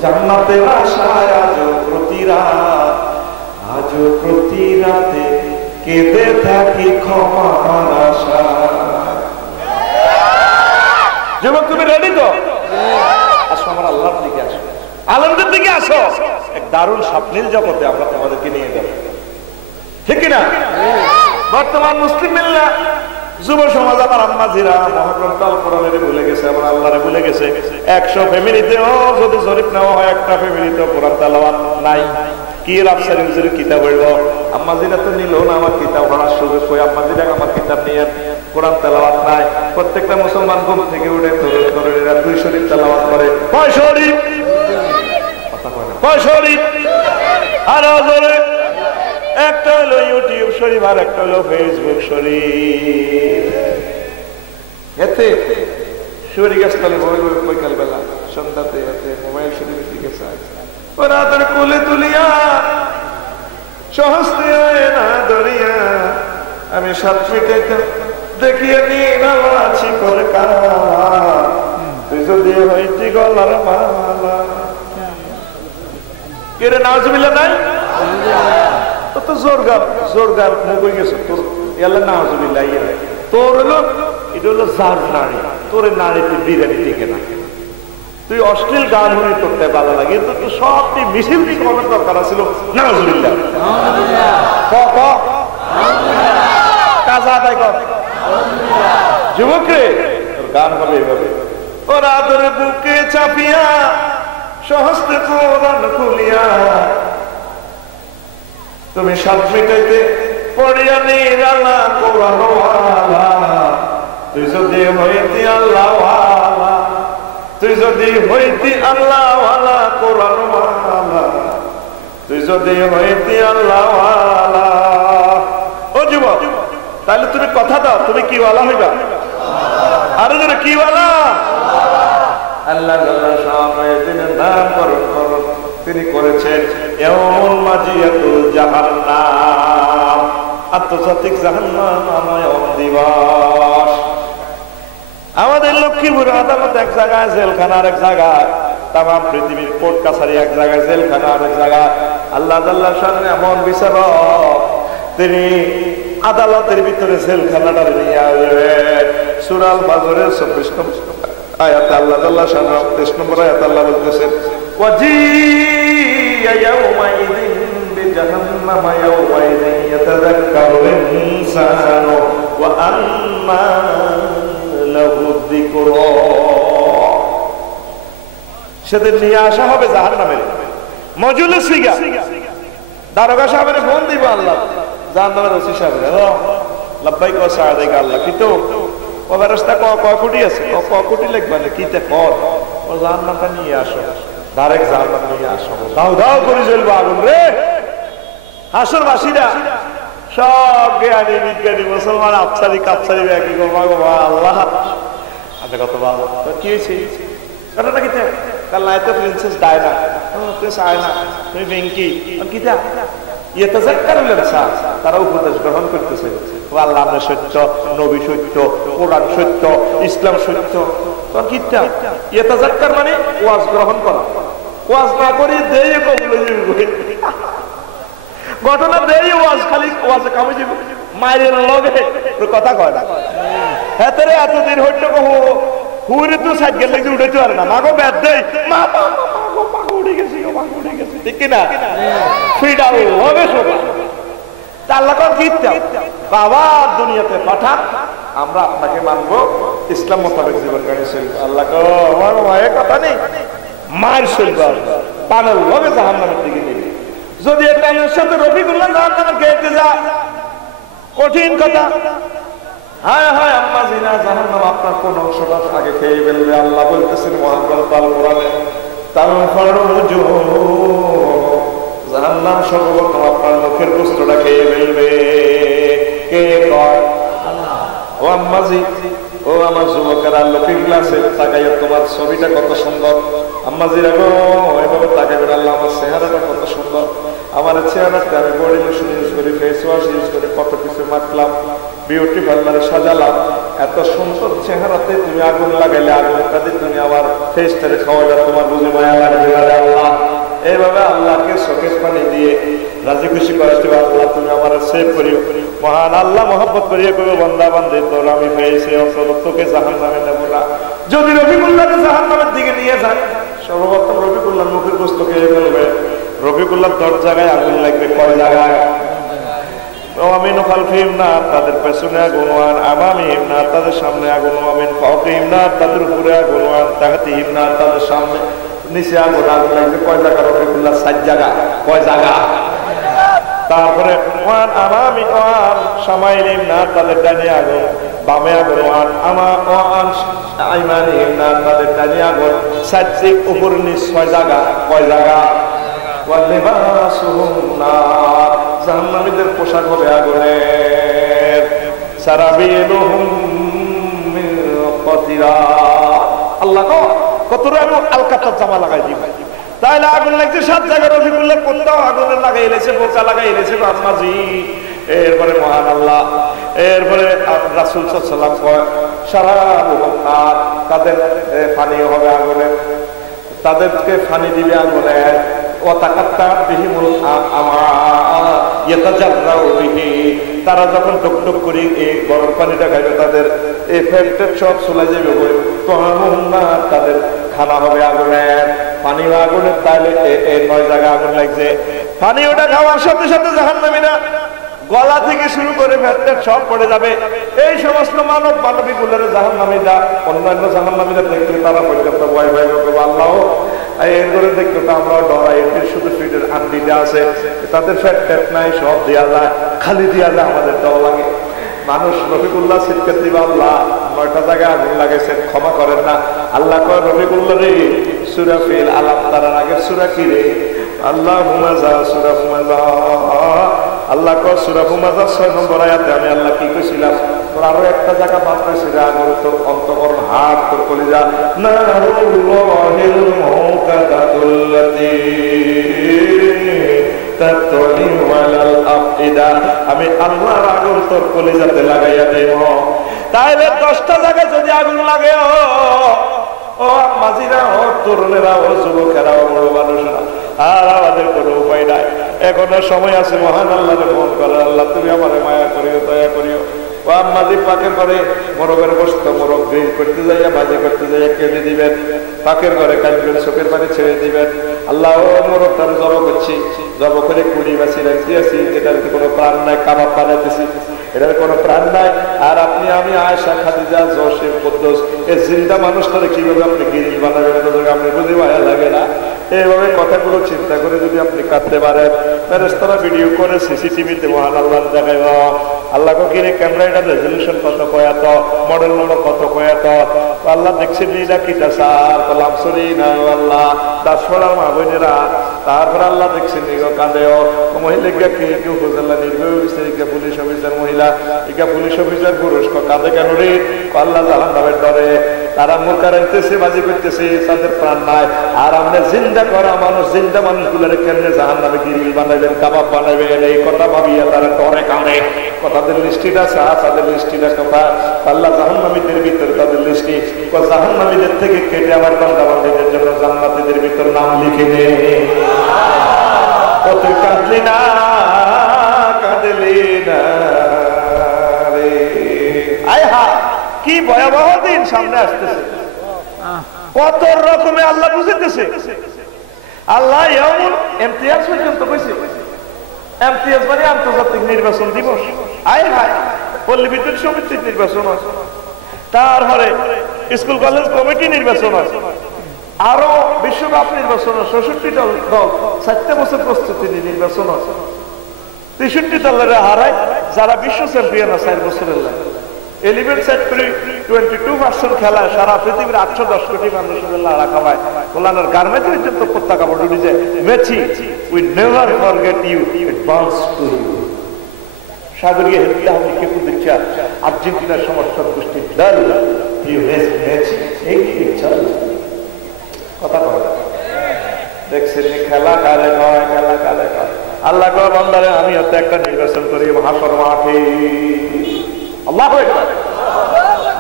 জান্নাতের আশায় আজ প্রতি রাতে কেঁদে থাকি ক্ষমার আশা যুবক তুমি রেডি তো আসো আমার আল্লাহর দিকে আসো আনন্দের দিকে আসো এক দারুণ স্বপ্নের জগতে আমরা তোমাদেরকে নিয়ে যাব ঠিক না বর্তমান মুসলিম মিল্লাহ যুব সমাজ আমার আম্মাজিরা মহাগ্রন্থ আল কোরআনে ভুলে গেছে আমার আল্লাহরে ভুলে গেছে 100 ফ্যামিলিতেও যদি জরিপ নেওয়া হয় একটা ফ্যামিলিতেও কোরআন তেলাওয়াত নাই কি রাফসারি হুজুরের কিতাব হইল আম্মাজিরা তো নিল না আমার কিতাব পড়ার সুযোগ কই আম্মাজিরা আমার কিতাব নিয়ে কোরআন তেলাওয়াত নাই প্রত্যেকটা মুসলমান ঘুম থেকে উঠে তরুণীরা 2 শরীফ তেলাওয়াত করে কয় শরীফ কথা কয় না কয় শরীফ আর জোরে একটা হলো ইউটিউব শরীফ আর একটা হলো ফেসবুক শরীফ এতে শরীর গাছতলে বৈকাল বেলা সন্ধ্যাতে এতে মোবাইল শরীফের দিকে চায় ওরা তোর কোলে তুলিয়া সহস্তে না দরিয়া আমি সাত মিটাইতে দেখিয়ে নিয়ে আছি করে কালা তুই যদি হইতি গলার মালা কেরে নাউজুবিল্লাহ নাই তো জোরগার মুখ গেছে তোর এলা নাউজুবিল্লাহ তোর হলো এটা হলো জার নারী তোর নারীতে বিরিয়ানি টিকে না তুই অশ্লীল গান শুনে তোরতে ভালো লাগে তো তুই সব মিছিল দিয়ে কমের দরকার ছিল নাউজুবিল্লাহ কাজা আদায় কর যুবক রে তোর গান হবে এভাবে ওরা তোর বুকে চাপিয়া সহস্তে কোরআন খুলিয়া তুমি সাত মিটাইতে পড়িয়া নিরালা কোরআন ওয়ালা তুই যদি হইতি আল্লাহ ওয়ালা তুই যদি হইতি আল্লাহ ওয়ালা কোরআন ওয়ালা তুই যদি হইতি আল্লাহ ওয়ালা ও যুবক তাহলে তুমি কথা দাও তুমি কি ওয়ালা হইবা আরে তুমি কি ওয়ালা আল্লাহ আল্লাহ সামনে নাম করো তিনি করেছেন ইয়াউমুল মাজিয়াতুল জাহান্নাম আন্তর্জাতিক জাহান্নাম দিবস আমাদের লক্ষ্মীপুর আদালত এক জায়গায় জেলখানা আর এক জায়গায় তাম পৃথিবীর কোর্ট কাছারি এক জায়গায় জেলখানা আর এক জায়গায় আল্লাহ আল্লাহর সামনে এমন বিচারক তিনি আদালতের ভিতরে জেলখানাটা নিয়ে আসবেন সূরা আল ফাজরের 26 নম্বর আয়াতে আল্লাহ আল্লাহর সামনে 23 নম্বর আয়াতে আল্লাহ বলতেছেন وجيء يومئذ بجهنم يومئذ يتذكر الإنسان وأنى له الذكرى সেদিন নিয়ে আসা হবে জাহান্নামের মজলিস ফিগা দারোগা সাহেবের ফোন দিব আল্লাহ জাহান্নামের ওসি সাহেব লব্বাইক ওয়া সাআদাইক আল্লাহ কি তো ও ফেরেশতা কয় কোটি আছে কয় কোটি লিখবা না কিতে কর ও জাহান্নামটা নিয়ে আসো ডাইরেক্ট জাহান্নাম নিয়ে আসো দাও দাও করে জ্বলবে আগুন রে হাসরবাসীরা সব জ্ঞানী বিজ্ঞানী মুসলমান আফসারি কাপসারি একই গো আল্লাহ আপনি কত ভালো কি হয়েছে এটা নাকি কাল তো প্রিন্সেস ডায়না প্রিন্সেস আয়না তুমি ভেঙ্কি কিতা তারা উপদেশ গ্রহণ করতেছে আল্লাহ সত্য নবী সত্য কোরআন সত্য ইসলাম সত্য তখন কিতা ইয়েতাজাক্কার মানে ওয়াজ গ্রহণ করা ওয়াজ না করে দেয় ঘটনা দেয় ওয়াজ খালি ওয়াজে কামে যাবে মায়ের লগে কথা কয় না হেতরে এতদিন হইতো হুরে তো সাইড গেলে উঠেতে পারে না মাগো ব্যাট দেয় মা উড়ে গেছে ঠিক কিনা ফিডাল হবে সবাই আল্লাহ বাবা দুনিয়াতে পাঠান আমরা আপনাকে মানবো ইসলাম মোতাবেক জীবন কাটে চলবো আল্লাহ আমার মায়ের কথা নেই মায়ের চলবো পানের লগে জাহান্নামের দিকে নেবে যদি এটা সাথে রফিকুল্লাহ জাহান্নামের গেটে যায় কঠিন কথা হায় হায় আম্মা জিনা জাহান্নাম আপনার কোন অংশটা আগে খেয়ে ফেলবে আল্লাহ বলতেছেন মহাগ্রন্থ আল কোরআনে জাহান্নাম সর্বপ্রথম আপনার মুখের গোশতটা খেয়ে ফেলবে কে কয় ও আম্মাজি ও আমার যুবকেরা লুকিং গ্লাসে তাকাইয়া তোমার ছবিটা কত সুন্দর আম্মাজিরা গো এভাবে তাকাইবেন আল্লাহ আমার চেহারাটা কত সুন্দর আমার চেহারাটা আমি বডি লোশন ইউজ করি ফেস ওয়াশ ইউজ করি কত কিছু মাখলাম বিউটি পার্লারে সাজালাম এত সুন্দর চেহারাতে তুমি আগুন লাগাইলে আগুনটাতে তুমি আমার ফেসটারে খাওয়াইলে তোমার বুঝি মায়া লাগবে আল্লাহ এইভাবে আল্লাহকে চোখের পানি দিয়ে রাজি খুশি করাতে আল্লাহ তুমি আমার সেভ করিও মহান আল্লাহ মহব্বত করিয়ে করবে বন্দা বান্ধে তোর আমি পেয়েছি তোকে জাহান্নামে নেব না যদি রফিকুল্লাহকে জাহান্নামের দিকে নিয়ে যায় সর্বপ্রথম রফিকুল্লাহর মুখের গোশত খেয়ে ফেলবে রফিকুল্লাহর 10 জায়গায় আগুন লাগবে কয় জায়গায় আমিন খালফিহিম নার তাদের পেছনে আগুন ওয়ান আমামিহিম নার তাদের সামনে আগুন আমিন ফাওকিহিম নার তাদের উপরে আগুন ওয়ান তাহতিহিম নার তাদের সামনে নিচে আগুন আগুন লাগবে কয় জায়গা রফিকুল্লাহ 7 জায়গা কয় জায়গা তারপরে ওয়ান আমামি ওয়ান সামাইলিম নার তাদের ডানে আগুন বামে আগুন ওয়ান আমা ওয়ান আইমানিহিম নার তাদের ডানে আগুন 7 দিক উপর নিচ 6 জায়গা কয় জায়গা ওয়ালিবাসুহুম নার জাহান্নামীদের পোশাক হবে আগুনের সারাবিলুহুম মিন কতিরাত আল্লাহ কতরা আলকাতা জামা লাগাই দিবে তাইলে আগুন লাগছে 7 জায়গায় রফিকুল্লাহ কোথাও আগুনের লাগাই এলেছে বোকা লাগাই এলেছে আম্মাজি এরপরে মহান আল্লাহ এরপরে রাসূল সাল্লাল্লাহু আলাইহি ওয়াসাল্লাম কয় সারাবুহুম নার তাদের পানীয় হবে আগুনের তাদেরকে পানি দিবে আগুনের তারা যখন টুক টুক করে এই গরম পানিটা খাইবে তাদের এই ফ্যাটের সব চলে যাবে তাদের খানা হবে আগুনের পানিও আগুনের তাহলে এই 9 জায়গায় আগুন লাগছে পানি ওটা খাওয়ার সাথে সাথে জাহান্নামীরা গলা থেকে শুরু করে ফ্যাটের সব পড়ে যাবে এই সমস্ত মানবিক গুলোরে জাহান্নামীরা অন্যান্য জাহান্নামীরা দেখলে তারা পর্যন্ত ভয় ভয় করবে আল্লাহ এর করে দেখতে তো আমরা ডরাই শুধু ফিটের আড্ডিটা আছে তাদের ফ্যাট ট্যাট নাই সব দেওয়া যায় খালি দেওয়া যায় আমাদের ডর লাগে মানুষ রফিকুল্লাহ চিৎকার দিবা আল্লাহ 9টা জায়গায় আগুন লাগাইছে ক্ষমা করেন না আল্লাহ কয় রফিকুল্লাহ রে সূরা ফিল আলাপ তার আগের সূরা কি রে আল্লাহ হুমাজা সূরা হুমাজা আল্লাহ কয় সূরা হুমাজা 6 নম্বর আয়াতে আমি আল্লাহ কি কইছিলাম তোর আরো একটা জায়গা বাদ পাইছি রে আগুন তোর অন্তঃকরণ হাত তোর কলিজা নারুল্লাহিল মুকাদাতুল্লাতী তাতলি ওয়ালাল আফিদা আমি আল্লাহর আগুন তোর কলিজাতে লাগাইয়া দেব তাইলে 10টা জায়গায় যদি আগুন লাগে ও মাঝিরা ও তরুণেরা ও যুবকেরা ও বড় মানুষরা আর আমাদের কোনো উপায় নাই এখনো সময় আছে মহান আল্লাহকে ফোন করার আল্লাহ তুমি আমারে মায়া করিও দয়া করিও ও মাঝি পাকের ঘরে মোরগের গোশত মোরগ গ্রিল করতে যাইয়া ভাজি করতে যাইয়া কেটে দিবেন পাকের ঘরে কাটবেন চোখের পানি ছেড়ে দিবেন আল্লাহ ও মোরগটার জব করছি জব করে কুড়ি বাছি রাখতেছি এটার কোনো প্রাণ নাই কাবাব বানাইতেছি এটার কোনো প্রাণ নাই আর আপনি আমি আয়েশা খাদিজা জোসেফ কুদ্দুস এই জিন্দা মানুষটারে কিভাবে আপনি গ্রিল বানাবেন আপনি বুঝে ভালো লাগে না এইভাবে কথাগুলো চিন্তা করে যদি আপনি কাটতে পারেন, ফেরেশতারা ভিডিও করে সিসিটিভিতে মহান আল্লাহ দেখাইব। আল্লাহ কিরে ক্যামেরা এটা রেজলিউশন কত কয়াত, মডেল নম্বর কত কয়াত, আল্লাহ দেখছেন এটা কিটা স্যার বললাম সরি না আল্লাহ দাসপড়ার মা বোনেরা। তারপর আল্লাহ দেখছেন এগো কাঁদেও মহিলা কে কেউ উপজেলা নির্বাহী অফিসার ইকা পুলিশ অফিসার মহিলা ইকা পুলিশ অফিসার পুরুষ কাঁদে কেন রে? আল্লাহ জাহান্নামের ডরে তারা মুরকার আনতেছে, বাজি করতেছে, তাদের প্রাণ নাই। আর আমরা জিন্দা করা মানুষ, জিন্দা মানুষগুলোর কেমনে জাহান্নামে গিরিল বানাবেন, কাবাব বানাবেন, এই কথা ভাবিয়া তারা ডরে কাঁদে। তাদের লিস্টিটা চা, তাদের লিস্টিটা কথা আল্লাহ জাহান্নামীদের ভিতরে তাদের লিস্টি জাহান্নামীদের থেকে কেটে আমার বান্দা বান্দীদের জন্য জান্নাতীদের ভিতর নাম লিখে দে। কত কাঁদলি না কাঁদলি না রে, আয় হা কি ভয়াবহ দিন সামনে আসতেছে। কত রকমে আল্লাহ বুঝাইতেছে। আল্লাহ এমতিয়াজ পর্যন্ত কইছে। এমতিয়াজ মানে আন্তর্জাতিক নির্বাচন দিবস। আয় হায় পল্লী বিদ্যুৎ সমিতির নির্বাচন আছে, তারপরে স্কুল কলেজ কমিটি নির্বাচন আছে, আরো বিশ্বকাপ নির্বাচন আছে, 66 দল 7 বছর প্রস্তুতি নির্বাচন আছে, 63 দলের হারায় যারা বিশ্ব চ্যাম্পিয়ন আছে 4 বছরের লাগে। 11 সেট করে 22% খেলা সারা পৃথিবীর 810 কোটি মানুষের লড়া খাওয়ায়। ওলানোর গার্মেন্ট পর্যন্ত পতাকা কাপড় উঠে যায়। Messi we never forget you, it bounce to you. সাগরীয় হেলতে আমি কে দিচ্ছি আর্জেন্টিনার সমর্থক গোষ্ঠী দল ইউ মেসি এই চল কথা কয় দেখছেন খেলা কারে কয়, খেলা কারে কয়। আল্লাহ কয় বান্দারে আমি হতে একটা নির্বাচন করি হাসর মাঠে। আল্লাহ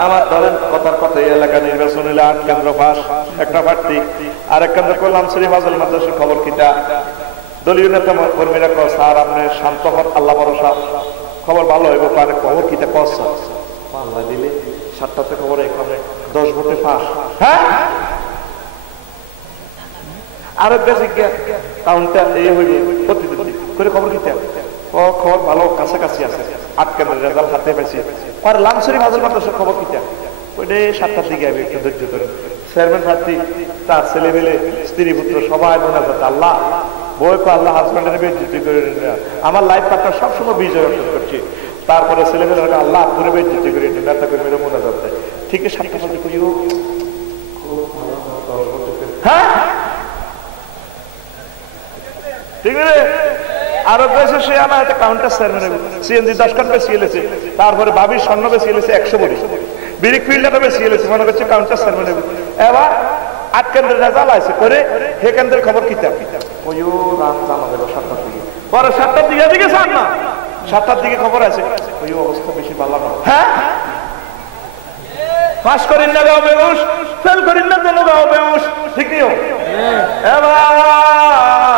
আমার ধরেন কথার কথা এই এলাকা নির্বাচন হলে 8 কেন্দ্র পাস, একটা প্রার্থী, আর এক কেন্দ্র করলাম শ্রী ফাজল মাদ্রাসার খবর কিটা। দলীয় নেতা কর্মীরা কয় স্যার আপনি শান্ত হন, আল্লাহ ভরসা, খবর ভালো হইব পারে। খবর কিটা কস আল্লাহ দিলে 7টাতে খবর এখানে 10 ভোটে পাস। হ্যাঁ আরো বেশি কাউন্টটা এই হইবে প্রতিদিন করে খবর কিটা খবর ভালো কাছাকাছি আছে। 8 কেন্দ্রের রেজাল্ট হাতে পাইছি। আর লামসরি ফাজল মাদ্রাসার খবর কিটা ওইটা 7টার দিকে আইবে, একটু ধৈর্য ধরে। চেয়ারম্যান প্রার্থী তার ছেলে মেলে স্ত্রী পুত্র সবাই মোনাজাত আল্লাহ বই কো আল্লাহ হাজব্যান্ডের বেজ্জতি করে আমার লাইফ পার্টনার সবসময় বিজয় অর্জন করছে। তারপরে ছেলে মেলে আল্লাহ পুরে বেজ্জতি করে নেতা কর্মীরা মোনাজাত দেয়। ঠিক আছে 7টা বাজে করিও হ্যাঁ ঠিক আছে। আরো বেশি সে আমার একটা কাউন্টার চেয়ারম্যান সিএনজি 10 খান বেশি এলেছে, তারপরে ভাবির স্বর্ণ বেশি এলেছে 100 বড়ি, বিরিক ফিল্ডারও বেশি এলেছে, মনে করছে কাউন্টার চেয়ারম্যান। এবার 8 কেন্দ্রের রেজাল্ট আছে করে হে কেন্দ্রের খবর কিতাব ওইও রাত জানা যাবে 7টার দিকে। পরে 7টার দিকে দিকে চান না 7টার দিকে খবর আছে ওইও অবস্থা বেশি ভালো না। হ্যাঁ পাস করেন না গাও বেউস, ফেল করেন না যেন গাও বেউস, ঠিক নিও। এবার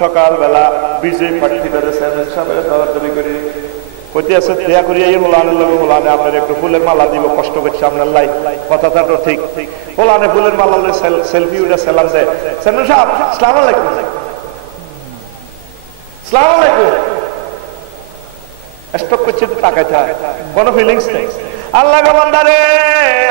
সকালবেলা বিজয় প্রার্থীদের চেয়ারম্যান সাহেবের দরদারি করে কইতে আছে দেয়া করিয়া এই মোলানের লগে মোলানে আপনার একটু ফুলের মালা দিব, কষ্ট করছে আপনার লাই কথাটা তো ঠিক। মোলানে ফুলের মালা সেলফি উঠে সালাম দেয়। চেয়ারম্যান সাহেব আসসালামু আলাইকুম। আসসালামু আলাইকুম। স্টক করছে তো টাকা চায়, কোনো ফিলিংস নেই। আল্লাহ বান্দারে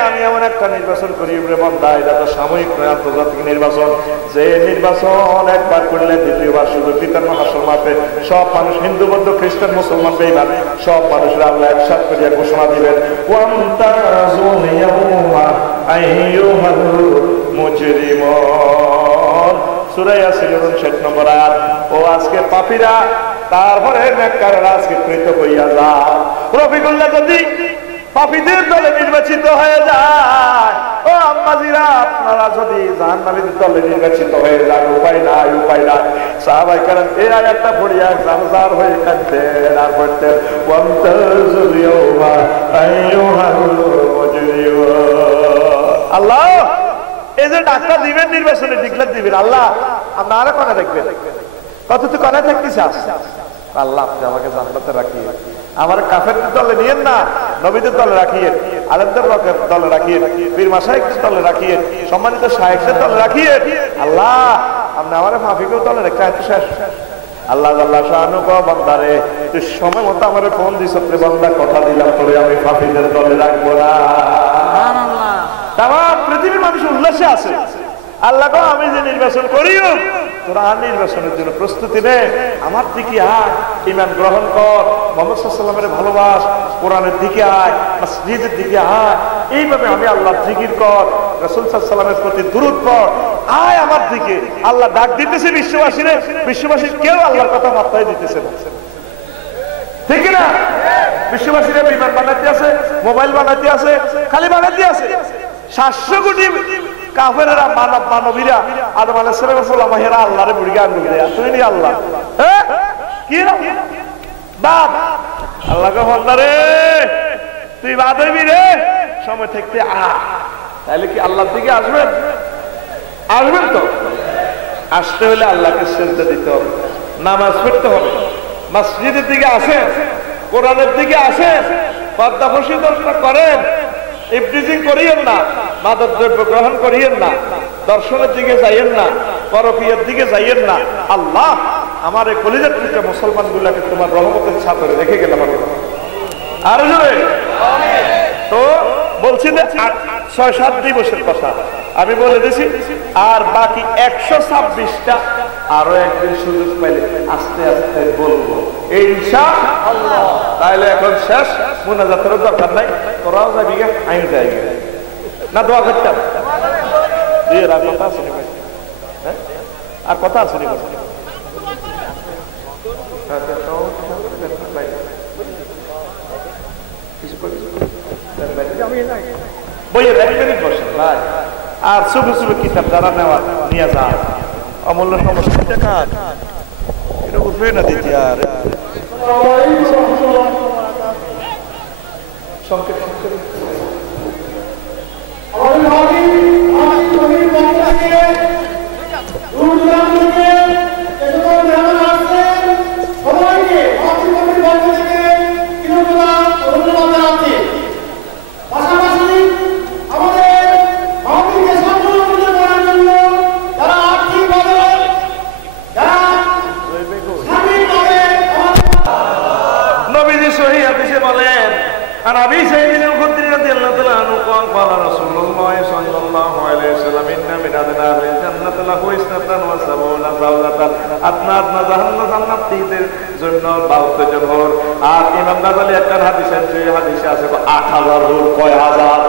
আমি এমন একটা নির্বাচন করি রে বান্দা, এটা তো সাময়িক নয়, আন্তর্জাতিক নির্বাচন। যে নির্বাচন একবার করলে দ্বিতীয়বার শুধু পিতার মহাসর মাপে সব মানুষ, হিন্দু বৌদ্ধ খ্রিস্টান মুসলমান বেঈমান সব মানুষরা আল্লাহ একসাথ করিয়া ঘোষণা দিবেন সূরা ইয়াসিন 59 নম্বর আয়াত। ও আজকে পাপীরা তারপরে নেককাররা আজকে কৃত হইয়া যায়। রফিকুল্লাহ যদি পাপীদের দলে নির্বাচিত হয়ে যায়, ও আম্মাজিরা আপনারা যদি জাহান্নামীদের দলে নির্বাচিত হয়ে যান, উপায় নাই উপায় নাই। সাহাবায়ে কেরাম এই আয়াতটা পড়িয়া জারজার হয়ে কাঁদতেন আর পড়তেন ওয়ান্তাজুল ইয়াওমা আইয়ুহাল মুজরিমুন। আল্লাহ এই যে ডাক্তার দিবেন নির্বাচনে ডিক্লেয়ার দিবেন, আল্লাহ আপনি আরো কোনা দেখবেন, কত তুই কোনা থাকতে চাস? আল্লাহ আপনি আমাকে জান্নাতে রাখিয়ে, আমার কাফেরদের দলে নিয়েন না, নবীদের দলে রাখিয়ে, আলেমদের দলে রাখিয়ে, পীর মাশায়েখদের দলে রাখিয়ে, সম্মানিত শায়েখদের দলে রাখিয়ে। আল্লাহ আপনি আমার মাফিকেও দলে রেখে শেষ। আল্লাহ আল্লাহ শাহানু কো বান্দারে তুই সময় মতো আমার ফোন দিছ রে বান্দা, কথা দিলাম তোরে আমি মাফিকদের দলে রাখবো না। সুবহানাল্লাহ। তাম পৃথিবীর মানুষ উল্লাসে আছে, আল্লাহকে আমি যে নির্বাচন করিও তোরা নির্বাচনের জন্য প্রস্তুতি নে, আমার দিকে আয়, ঈমান গ্রহণ কর, মুহাম্মদ সাল্লাল্লাহু আলাইহি ওয়াসাল্লামের ভালোবাস, কোরআনের দিকে আয়, মসজিদের দিকে আয়, এইভাবে আমি আল্লাহর জিকির কর, রাসূল সাল্লাল্লাহু আলাইহি ওয়াসাল্লামের প্রতি দুরূদ পড়, আয় আমার দিকে। আল্লাহ ডাক দিতেছে বিশ্ববাসীরে, বিশ্ববাসী কেউ আল্লাহর কথা মাথায় দিতেছে না, ঠিক না? বিশ্ববাসীরা বিমান বানাতে আছে, মোবাইল বানাতে আছে, খালি বানাতে আছে। 700 কোটি কাফেরেরা মানবীরা আদম আলাইহিস সালাম হেরা আল্লাহরে বুড়ি আঙ্গুল দেয়া, তুই নি আল্লাহ, কি বাপ আল্লাহকে বলদারে তুই বাদ হইবি রে, সময় থাকতে তাহলে কি আল্লাহর দিকে আসবেন? আসবেন তো। আসতে হলে আল্লাহকে সিজদা দিতে হবে, নামাজ পড়তে হবে, মসজিদের দিকে আসেন, কোরআনের দিকে আসেন, পর্দাফসি করেন, ইফতিজিং করিয়েন না, মাদক দ্রব্য গ্রহণ করিয়েন না, দর্শনের দিকে যাইয়েন না, পরকীয়ের দিকে যাইয়েন না। আল্লাহ আমার এই কলিজার টুকরা মুসলমান গুলাকে তোমার রহমতের ছাতরে রেখে গেলাম। আর জোরে তো বলছি যে 6-7 দিবসের কথা আমি বলে দিছি, আর বাকি 126টা আরো একদিন সুযোগ পাইলে আস্তে আস্তে বলবো ইনশাআল্লাহ। তাহলে এখন শেষ, মুনাজাতের দরকার নাই, তোরাও যাবি গে, আমি যাই না, দোয়া করতাম দিয়ে রাখ। কথা আছে ভাই, হ্যাঁ আর কথা আছে নি? বইয়ের 1 মিনিট বসেন ভাই, আর শুভ শুভ কিতাব যারা নেওয়া নিয়ে যা, অমূল্য সমস্যা টাকা এটা উঠবে না দিতে। আর সংকেত আর ইমাম গাজালি একটা হাদিস আছে, হাদিসে আছে 8000 হুর। কয় হাজার?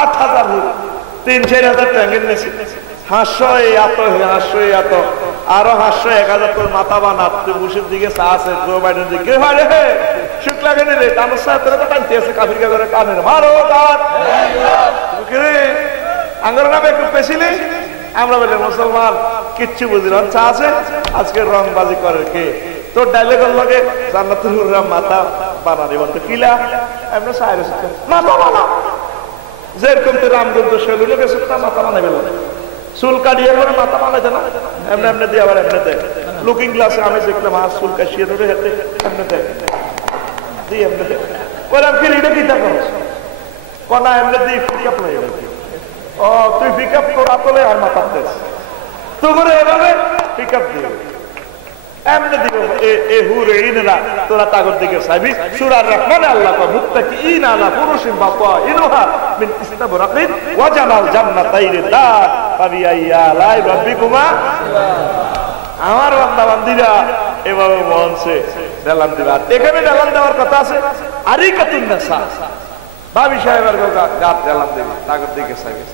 8000 হুর। 3-4 টাঙ্গের নেছি, 500 এত, 500 এত, আরো 500 1000 তোর মাথা বানা, তুই মুসির দিকে চা আছে, জো বাইডেন দিকে কে হয় রে শুক লাগে রে, টানোর সাথে তো টানতে আছে কাফির কে করে কানের মারো তার রে আঙ্গর নামে একটু পেছিলি। আমরা বলি মুসলমান কিচ্ছু বুঝি না, চা আছে আজকে রংবাজি করে কে, তোর ডায়লগের লগে জান্নাতুল হুররা মাথা বানানি বলতে কিলা এমনি সাইরে মাথা বানা, যেরকম তো রামগঞ্জ সেলুনে গেছে তা মাথা বানাইবে না, চুল কাটিয়ে মাথা বানাইছে না, এমনি এমনি দিয়ে আবার এমনি দেয়। লুকিং গ্লাসে আমি দেখলাম আর চুল কাশিয়ে ধরে হেঁটে এমনি দেয়, দিয়ে এমনি দেয়। কইলাম কি এটা কিতা করছ? কনা এমনি দিয়ে পিকআপ হয়ে গেল। ও তুই পিকআপ তোরা তোলে আর মাথা দেশ তো করে এভাবে পিকআপ দিও, এমনি দিব এ হুরে ইনরা তোরা তাগর দিকে চাইবি। সূরা রহমানে আল্লাহ কয় মুত্তাকিইনা আলা ফুরুশিন বাতাইনুহা মিন ইস্তাবরাকিন ওয়া জানাল জান্নাতাইনি দার ফাবিআইয়া লাই রাব্বিকুমা। আমার বান্দা বান্দিরা এভাবে মনসে ডালান দিবা। এখানে ডালান দেওয়ার কথা আছে আরিকাতুন নাসা, ভাবি সাহেবের গাত ডালান দিবা, তাগর দিকে চাইবি।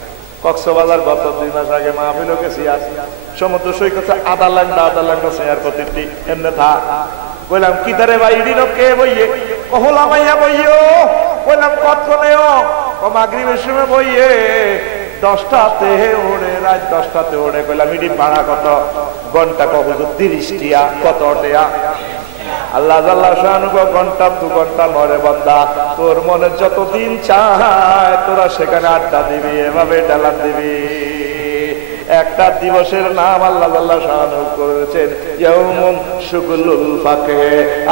কক্সবাজার গত 2 মাস আগে মাহফিল গেছি, আসি সমুদ্র সৈকতে আধা লাংটা শেয়ার করতে এমনি থা কইলাম কি তারে ভাই ইডিনো কে বইয়ে কহলা মাইয়া বইও, কইলাম কতনেও ও মাগরিবের সময় বইয়ে 10টাতে ওড়ে, রাত 10টাতে ওড়ে। কইলাম ইডি ভাড়া কত? ঘন্টা কত? 30 টিয়া। কত টিয়া? আল্লাহ জাল্লা শানু ঘন্টা 2 ঘন্টা নরে বান্দা, তোর মনে যতদিন চায় তোরা সেখানে আড্ডা দিবি, এভাবে ডালান দিবি। একটা দিবসের নাম আল্লাহ জাল্লা শানু করেছেন ইয়াউমুন শুগুলুল ফাকিহ,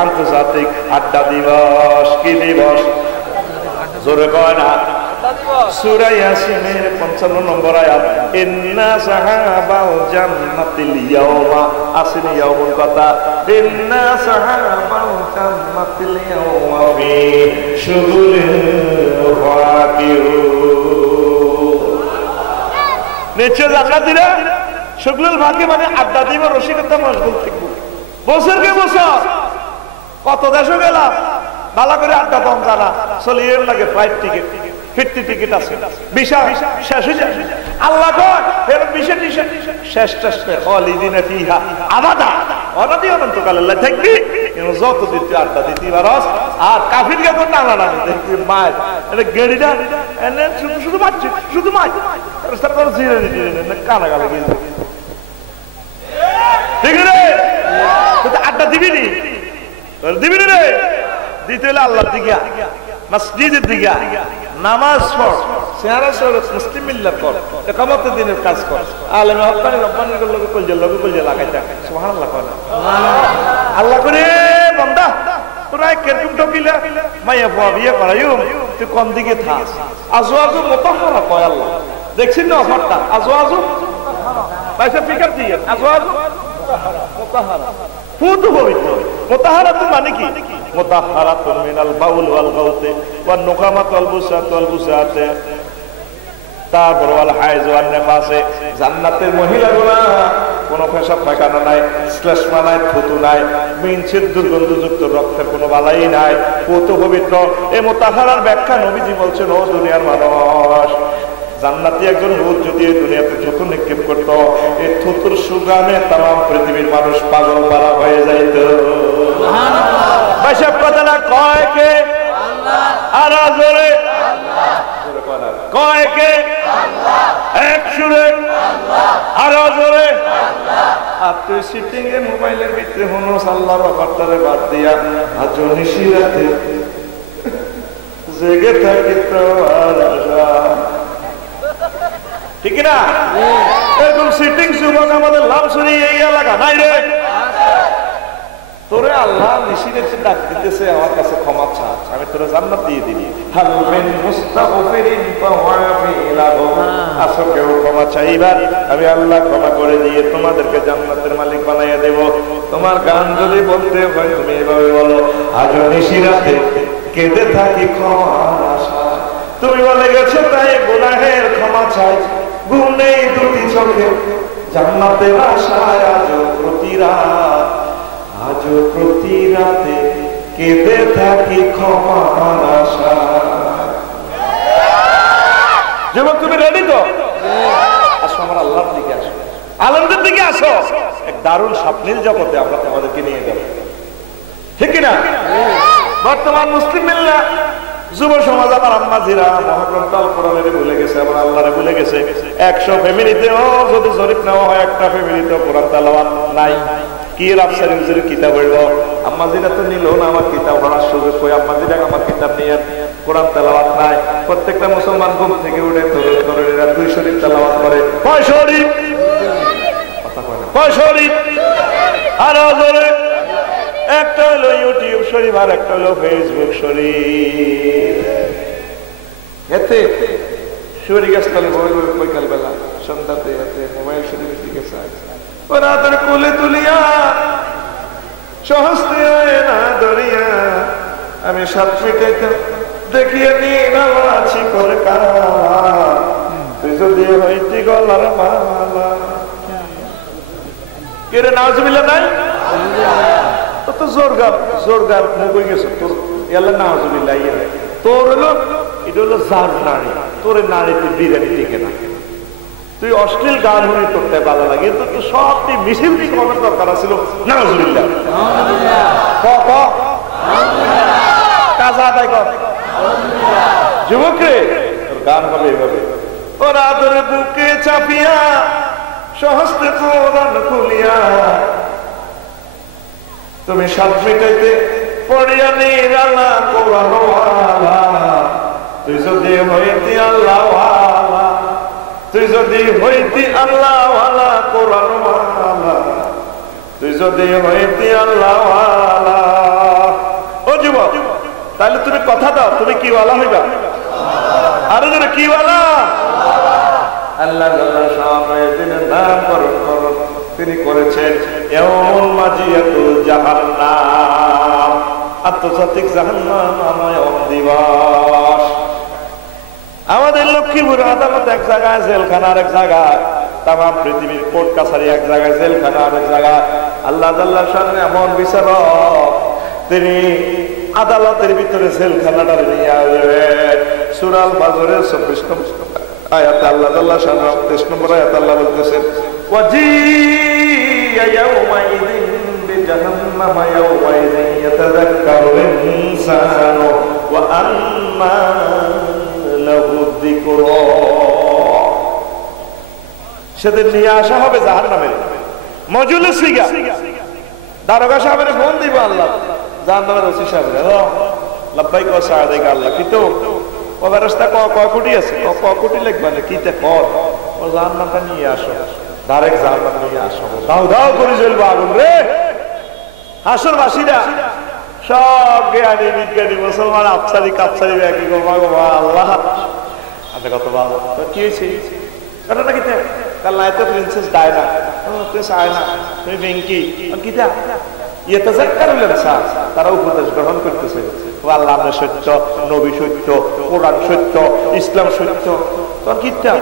আন্তর্জাতিক আড্ডা দিবস। কি দিবস? জোরে কয় না। সূরা ইয়াসিনের 55 নম্বর আয়াত, ইন্না সাহাবাল জান্নাতিল ইয়াওমা, আসিন ইয়াউমুল কথা, ইন্না সাহাবাল জান্নাতিল ইয়াওমা ফি শুগুলিন ফাকিহুন। নিশ্চয় জান্নাতীরা শুকলুল ভাগে মানে আড্ডা দিব, রসিকতা মশগুল থাকবো বছরকে বছর। কত দেশে গেলাম, ভালো করে আড্ডা পাম জানা, চলিয়ে লাগে ফ্লাইট টিকিট, ফিরতি টিকিট আছে, ভিসা শেষ হয়ে যায়। আল্লাহ কয় ফেরত ভিসা টিসা শেষ টেস্টে খালিদিনা ফিহা আবাদা, অনাদি অনন্তকাল থাকবি। যত দিতে আড্ডা দিতে পারস, আর কাফির কে কোন টানা টানি দেখবি মাছ, এটা গেড়িটা এনে শুধু শুধু মাছ, শুধু মাছ কানা গালে গিয়ে ঠিক রে। আড্ডা দিবি নি, দিবি রে, দিতে হলে আল্লাহর দিকে, মসজিদের দিকে, নামাজ পড়, চেহারা সরত মুসলিম মিল্লাত কর, ইকামতের দিনের কাজ কর, আলেমে হক্কানি রব্বানির লগে কলজে লাগাই থাক। সুবহানাল্লাহ কর, আল্লাহ করে বান্দা তোরা কিরকম ঠকিলা মাইয়া ফুয়া বিয়ে করাইম, তুই কোন দিকে থাক। আজওয়াজু মুতাহহারা কয় আল্লাহ, দেখছিস না অফারটা, আজওয়াজু পয়সা পিকআপ দিয়ে, আজওয়াজু মুতাহহারা ফুত পবিত্র। মুতাহহারাতুন মানে কি? মুতাহহারাতুন মিনাল বাউল ওয়াল গাউতে ওয়ান নুকামাত ওয়াল বুসাতে, তারপর ওয়াল হাইজ ওয়ান নেফাসে। জান্নাতের মহিলাগুলা কোনো পেশাব পায়খানা নাই, শ্লেষ্মা নাই, থুতু নাই, মিনছের দুর্গন্ধযুক্ত রক্তের কোনো বালাই নাই, পুত পবিত্র। এই মুতাহহারার ব্যাখ্যা নবীজি বলছেন, ও দুনিয়ার মানুষ, জান্নাতি একজন ভূত যদি এই দুনিয়াতে থুতু নিক্ষেপ করতো, এই থুতুর সুগানে তাম পৃথিবীর মানুষ পাগল পারা হয়ে যাইত। পেশাব কথাটা কয় কে? আর জোরে কয় কে? এক সুরে আর জোরে। আর তুই সিটিং এ মোবাইলের ভিতরে হনুস আল্লাহর অফারটারে বাদ দিয়া আজ নিশিরাতে জেগে থাকি তো আর আশা, ঠিক না? এরকম সিটিং যুবক আমাদের লামসুরি এই এলাকা নাই রে। তোরে আল্লাহ নিশিরে ডাক দিতেছে, আমার কাছে ক্ষমা চা, আমি তোরে জান্নাত দিয়ে দিবি। হাল মিন মুস্তাগফিরিন ফাওয়াফিলাহু, আসো কেউ ক্ষমা চাইবার, আমি আল্লাহ ক্ষমা করে দিয়ে তোমাদেরকে জান্নাতের মালিক বানাইয়া দেব। তোমার গান যদি বলতে হয় তুমি এভাবে বলো, আজ নিশিরাতে কেঁদে থাকি ক্ষমার আশা। তুমি বলে গেছো তাই গুনাহের ক্ষমা চাই, গুনে দুটি চোখে জান্নাতের আশায় আজ প্রতি রাত, আজ প্রতি রাতে কেঁদে থাকি ক্ষমার আশা। যুবক তুমি রেডি তো? আসো আমার আল্লাহর দিকে আসো, আনন্দের দিকে আসো। এক দারুণ স্বপ্নের জগতে আমরা তোমাদেরকে নিয়ে যাব, ঠিক কিনা? বর্তমান মুসলিম মিল্লাহ যুব সমাজ, আমার আম্মাজিরা মহাগ্রন্থ আল কোরআনে ভুলে গেছে, আমার আল্লাহরে ভুলে গেছে। 100 ফ্যামিলিতেও যদি জরিপ নেওয়া হয়, একটা ফ্যামিলিতেও কোরআন তেলাওয়াত নাই। কি রাফসারি হুজুরের কিতাব হইব? আম্মাজিরা তো নিল না আমার কিতাব পড়ার সুযোগ, কই আম্মাজিরা আমার কিতাব নিয়ে কোরআন তেলাওয়াত নাই। প্রত্যেকটা মুসলমান ঘুম থেকে উঠে তরুণীরা 2 শরীফ তেলাওয়াত করে, 5 শরীফ, কথা কয় না, 5 শরীফ। আর জোরে একটা হলো ইউটিউব শরীফ, আর একটা হলো ফেসবুক শরীফ। এতে শরীর গাছতলে বৈকাল বেলা সন্ধ্যাতে এতে মোবাইল শরীফের দিকে চায়, ওরা তোর কোলে তুলিয়া সহস্তে না দরিয়া, আমি সাত মিটাইতে দেখিয়ে নিয়ে আছি করে কালা, তুই যদি হইতি গলার মালা। কেরে নাউজুবিল্লাহ নাই? তো জোর গান মুখ গেছে তোর, এলা নাউজুবিল্লাহ। তোর হলো এটা হলো জার নারী, তোর নারীতে বিরিয়ানি টিকে না। তুই অশ্লীল গান শুনে করতে ভালো লাগে, কিন্তু তুই সব মিছিল দিকে অনেক দরকার ছিল। নাউজুবিল্লাহ কাজা আদায় কর যুবক রে, তোর গান হবে এভাবে, ওরা তোর বুকে চাপিয়া সহস্তে কোরআন খুলিয়া, তুমি সাত মিটাইতে পড়িয়া নিরালা কোরআন ওয়ালা, তুই যদি হইতি আল্লাহ ওয়ালা, তুই যদি হইতি আল্লাহ ওয়ালা কোরআন ওয়ালা, তুই যদি হইতি আল্লাহ ওয়ালা। ও যুবক, তাহলে তুমি কথা দাও, তুমি কি ওয়ালা হইবা? আরে তুমি কি ওয়ালা? আল্লাহ দিনের নামকরণ করো, তিনি করেছেন ইয়াউমুল মাজিয়াতুল জাহান্নাম, আন্তর্জাতিক জাহান্নাম দিবস। আমাদের লক্ষ্মীপুর আদালত এক জায়গায়, জেলখানা আরেক জায়গায়, তাম পৃথিবীর কোর্ট কাছারি এক জায়গায়, জেলখানা আরেক জায়গায়। আল্লাহ তাআলার সামনে এমন বিচারক, তিনি আদালতের ভিতরে জেলখানাটা নিয়ে আসবেন। সূরা আল ফাজরের ২৪ নম্বর আয়াতে আল্লাহ তাআলা ৩৬ নম্বর আয়াতে আল্লাহ বলতেছেন, ওয়াজিয়া ইয়াউমাইযিন বিজাহান্নামা ইয়াউমাইযিন ইয়াতাযাক্কারুল ইনসানু ওয়া আম্মা লাহু যিকরা। সেদিন নিয়ে আসা হবে জাহান্নামের মজলিসিগা, দারোগা সাহেবের ফোন দিব আল্লাহ, জাহান্নামের ওসি সাহেব, লাব্বাইক ওয়া সাআদাইক আল্লাহ, কিন্তু ও ফেরেশতা কয় কোটি আছে, কয় কোটি লিখবা না, কিতে কর ও জাহান্নামটা নিয়ে আসো, ডাইরেক্ট জাহান্নাম নিয়ে আসো, দাও দাও করে জ্বলবে আগুন রে। হাসরবাসীরা সব জ্ঞানী বিজ্ঞানী মুসলমান আফসারি কাপসারি একই করবা গো আল্লাহ, আপনি কত ভালো তো কি হয়েছে এটা নাকি কাল নাই তো প্রিন্সেস ডায়না, প্রিন্সেস আয়না, তুমি ভেঙ্কি কিতা ইয়াতাযাক্কারুল ইনসান, তারা উপদেশ গ্রহণ করতেছে, ও আল্লাহ আমরা সত্য, নবী সত্য, কোরআন সত্য, ইসলাম সত্য। তখন কিতা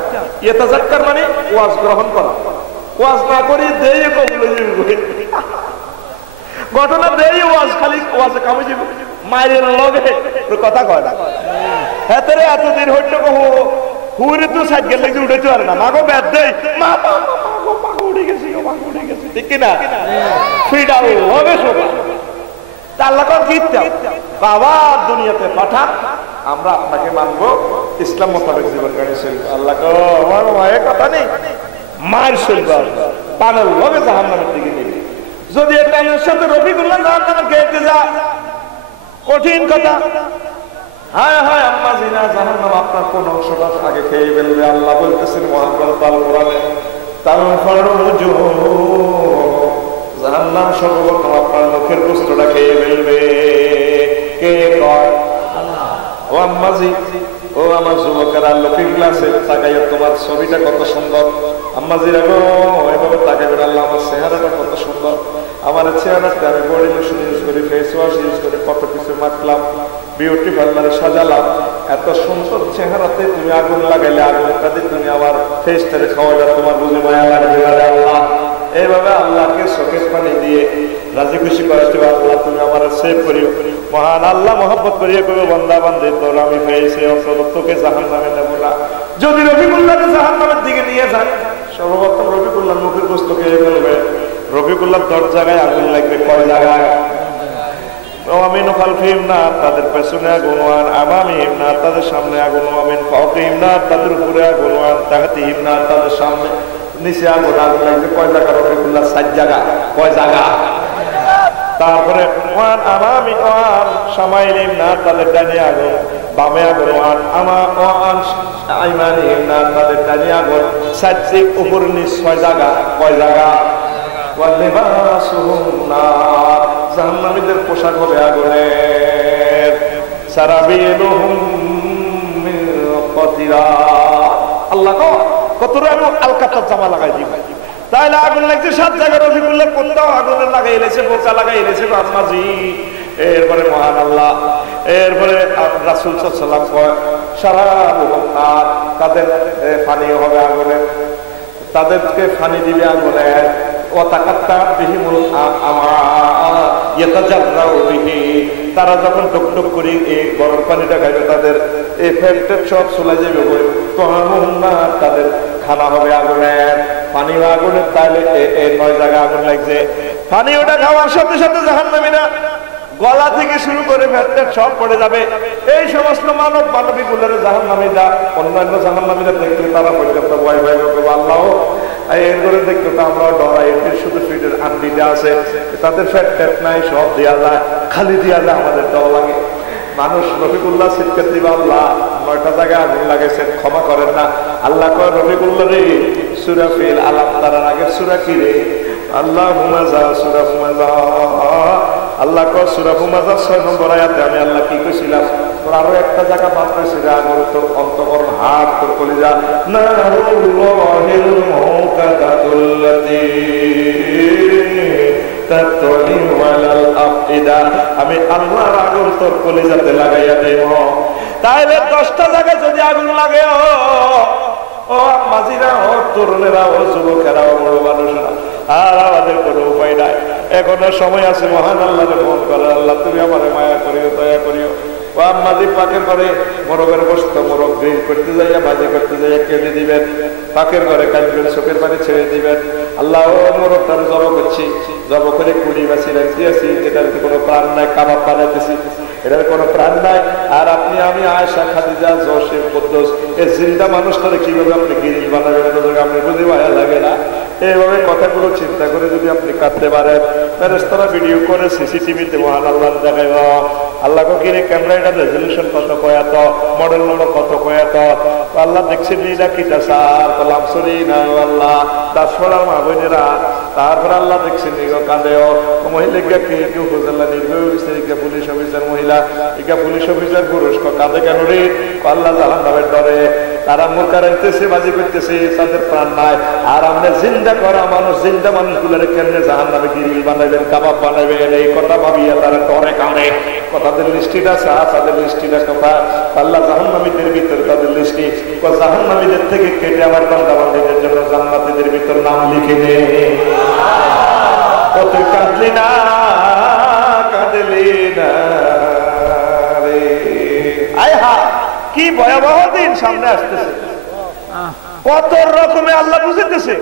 ইয়াতাযাক্কার মানে ওয়াজ গ্রহণ করা, ওয়াজ না করি দেই কবুল হইবে, ঘটনা দেই ওয়াজ, খালি ওয়াজে কামে যাবে, মায়ের লগে কথা কয় না। হেতরে এতদিন হইত কহু হুরে তো সাইড গেলে উঠেতে পারে না, মাগো ব্যাট দেই, মা মাগো উঠে গেছি, মাগো উঠে গেছি, ঠিক কিনা ফিডাল হবে সবাই। তা আল্লাহ কোন কিতা বাবা দুনিয়াতে পাঠান, আমরা আপনাকে মানবো, ইসলাম মোতাবেক জীবন কাটে চলবো। আল্লাহ কো আমার মায়ের কথা নেই, মায়ের চলবো, পানের লগে জাহান্নামের দিকে নিবে। যদি এটা সাথে রফিকুল্লাহ জাহান্নামের গেটে যায়, কঠিন কথা। হায় হায় আম্মা জিনা, জাহান্নাম আপনার কোন অংশটা আগে খেয়ে ফেলবে। আল্লাহ বলতেছেন মুহাম্মদ আল কোরআনে, তারফারুজু, জাহান্নাম সর্বপ্রথম আপনার মুখের গোশতটা খেয়ে ফেলবে। কে কয়? আল্লাহ। ও আম্মা জি, ও আমার যুবকেরা, লুকিং গ্লাসে তাকাইয়া তোমার ছবিটা কত সুন্দর। আম্মা জি রাগো এভাবে তাকাইবেন, আল্লাহ আমার চেহারাটা কত সুন্দর, আমার চেহারাটা আমি বডি লোশন ইউজ করি, ফেস ওয়াশ ইউজ করি, কত কিছু মাখলাম, বিউটি পার্লারে সাজালাম, এত সুন্দর চেহারাতে তুমি আগুন লাগাইলে, আগুনটাতে তুমি আমার ফেসটারে খাওয়াইলে, তোমার বুঝি মায়া লাগবে না আল্লাহ। এইভাবে আল্লাহকে চোখের পানি দিয়ে রাজি খুশি করাতে আল্লাহ তুমি আমার সেভ করিও। মহান আল্লাহ মহব্বত করিয়ে করবে, বান্দা বান্দে তোর আমি পেয়েছি, তোকে জাহান্নামে নেব না। যদি রফিকুল্লাহকে জাহান্নামের দিকে নিয়ে যায়, সর্বপ্রথম রফিকুল্লাহর মুখের গোশত খেয়ে ফেলবে। রফিকুল্লাহ 10 জায়গায় আগুন লাগবে, কয় জায়গায়? আমিন খালফিহিম নার, তাদের পেছনে আগুন, ওয়ান আমামিহিম নার, তাদের সামনে আগুন, আমিন ফাওকিহিম নার, তাদের উপরে আগুন, ওয়ান তাহতিহিম নার, তাদের সামনে নিচে আগুন। আগুন লাগবে কয় জায়গা? রফিকুল্লাহ 7 জায়গা। কয় জায়গা? তারপরে ওয়ান আমামি ওয়ান শামাইলিহিম নার, তাদের ডানে আগুন, বামে আগুন, ওয়ান ওয়ান আইমানিহিম নার, তাদের ডানে আগুন। 7 দিক উপর নিচ 6 জায়গা। কয় জায়গা? ওয়া লিবাসুহুম নার, জাহান্নামীদের পোশাক হবে আগুনের। সারাবিলুহুম মিন কতিরাত, আল্লাহ কতরা আলকাতার জামা লাগাই দিবে, তাইলে আগুন লাগছে 7 জায়গায়। রফিকুল্লাহ কোথাও আগুনের লাগাই এলেছে, বোকা লাগাই এলেছে আম্মাজি। এরপরে মহান আল্লাহ, এরপরে রাসূল সাল্লাল্লাহু আলাইহি ওয়াসাল্লাম কয় সারাবুহুম নার, তাদের পানি হবে আগুনের, তাদেরকে পানি দিবে আগুনের। তারা যখন টুক টুক করে এই গরম পানিটা খাইবে, তাদের এই ফ্যাটের সব চলে যাবে, তাদের খানা হবে আগুনের, পানি আগুনের। তাহলে এই 9 জায়গায় আগুন লাগছে। পানি ওটা খাওয়ার সাথে সাথে জাহান্নামীরা গলা থেকে শুরু করে ফ্যাটের সব পড়ে যাবে। এই সমস্ত মানবী গুলোরে জাহান্নামীরা, অন্যান্য জাহান্নামীরা দেখলে তারা পর্যন্ত ভয় ভয় করবে, আল্লাহ এর করে দেখতে তো আমরা ডরাই, শুধু ফিটের আন্টিটা আছে, তাদের ফ্যাট ট্যাট নাই, সব দেওয়া যায়, খালি দেওয়া যায়, আমাদের ডর লাগে। মানুষ রফিকুল্লাহ চিৎকার দিবা, আল্লাহ 9টা জায়গায় আগুন লাগাইছে, ক্ষমা করেন না। আল্লাহ কয় রফিকুল্লাহ রে, সূরা ফিল আলাপ তার আগের সূরা কি রে? আল্লাহ হুমাজা, সূরা হুমাজা। আল্লাহ কয় সূরা হুমাজা 6 নম্বর আয়াতে আমি আল্লাহ কি কইছিলাম, তোর আরো একটা জায়গা মাত্র ছিল, আগুন তোর অন্তঃকরণ, হাত, তোর কলিজা। নারুল্লাহিল মুকাদাতুল্লাতী তাতলিউ আলাল আফইদা, আমি আল্লাহর আগুন তোর কলিজাতে লাগাইয়া দেব। তাইলে 10টা জায়গায় যদি আগুন লাগে ও মাঝিরা, ও তরুণেরা, ও যুবকেরা, ও বড় মানুষরা, আর আমাদের কোনো উপায় নাই। এখনো সময় আছে মহান আল্লাহকে ফোন করার, আল্লাহ তুমি আমার মায়া করিও, দয়া করিও। ও আম্মাজি পাকের ঘরে মোরগের গোশত, মোরগ গ্রিল করতে যাইয়া, ভাজি করতে যাইয়া কেটে দিবেন, পাকের ঘরে কাঁদবেন, চোখের পানি ছেড়ে দিবেন। আল্লাহ ও মোরগটা জব করছি, জব করে কুড়ি বাছি রাখতে আছি, এটার কোনো প্রাণ নাই, কাবাব বানাইতেছি, এটার কোনো প্রাণ নাই। আর আপনি, আমি, আয়েশা, খাদিজা, জোসেফ, কুদ্দুস, এই জিন্দা মানুষটারে কিভাবে আপনি গ্রিল বানাবেন, আপনি বুঝে ভালো লাগে না? এইভাবে কথাগুলো চিন্তা করে যদি আপনি কাটতে পারেন, ফেরেশতারা ভিডিও করে সিসিটিভিতে মহান আল্লাহ দেখাইব। আল্লাহকে কিরে ক্যামেরা রেজলিউশন কত কয়াত, মডেল নম্বর কত কয়াত, আল্লাহ দেখছেন এটা কিটা স্যার কলাম সরি না আল্লাহ দাসপাড়ার মা বোনেরা। তারপর আল্লাহ দেখছেন এগো কাঁদেও মহিলাকে কে কেউ উপজেলা নির্বাহী অফিসার, ইগা পুলিশ অফিসার মহিলা, ইগা পুলিশ অফিসার পুরুষ, কাঁদে কেন রে? আল্লাহ জাহান্নামের ডরে তারা মুরগা রাখতেছে, বাজি করতেছে, তাদের প্রাণ নাই। আর আমরা জিন্দা করা মানুষ, জিন্দা মানুষগুলোরে কেমনে জাহান্নামে গ্রিল বানাবেন, কাবাব বানাবেন, এই কথা ভাবিয়া তারা ডরে কাঁদে। তাদের লিস্টিটা তাদের লিস্টিটা কথা আল্লাহ জাহান্নামীদের ভিতর তাদের লিস্টি, জাহান্নামীদের থেকে কেটে আমার বান্দা বান্দীদের জন্য জান্নাতীদের ভিতর নাম লিখে দে। কত কাঁদলি না, কাঁদলি না রে। আয় হা, কি ভয়াবহ দিন সামনে আসতেছে, কত রকমে আল্লাহ বুঝাইতেছে।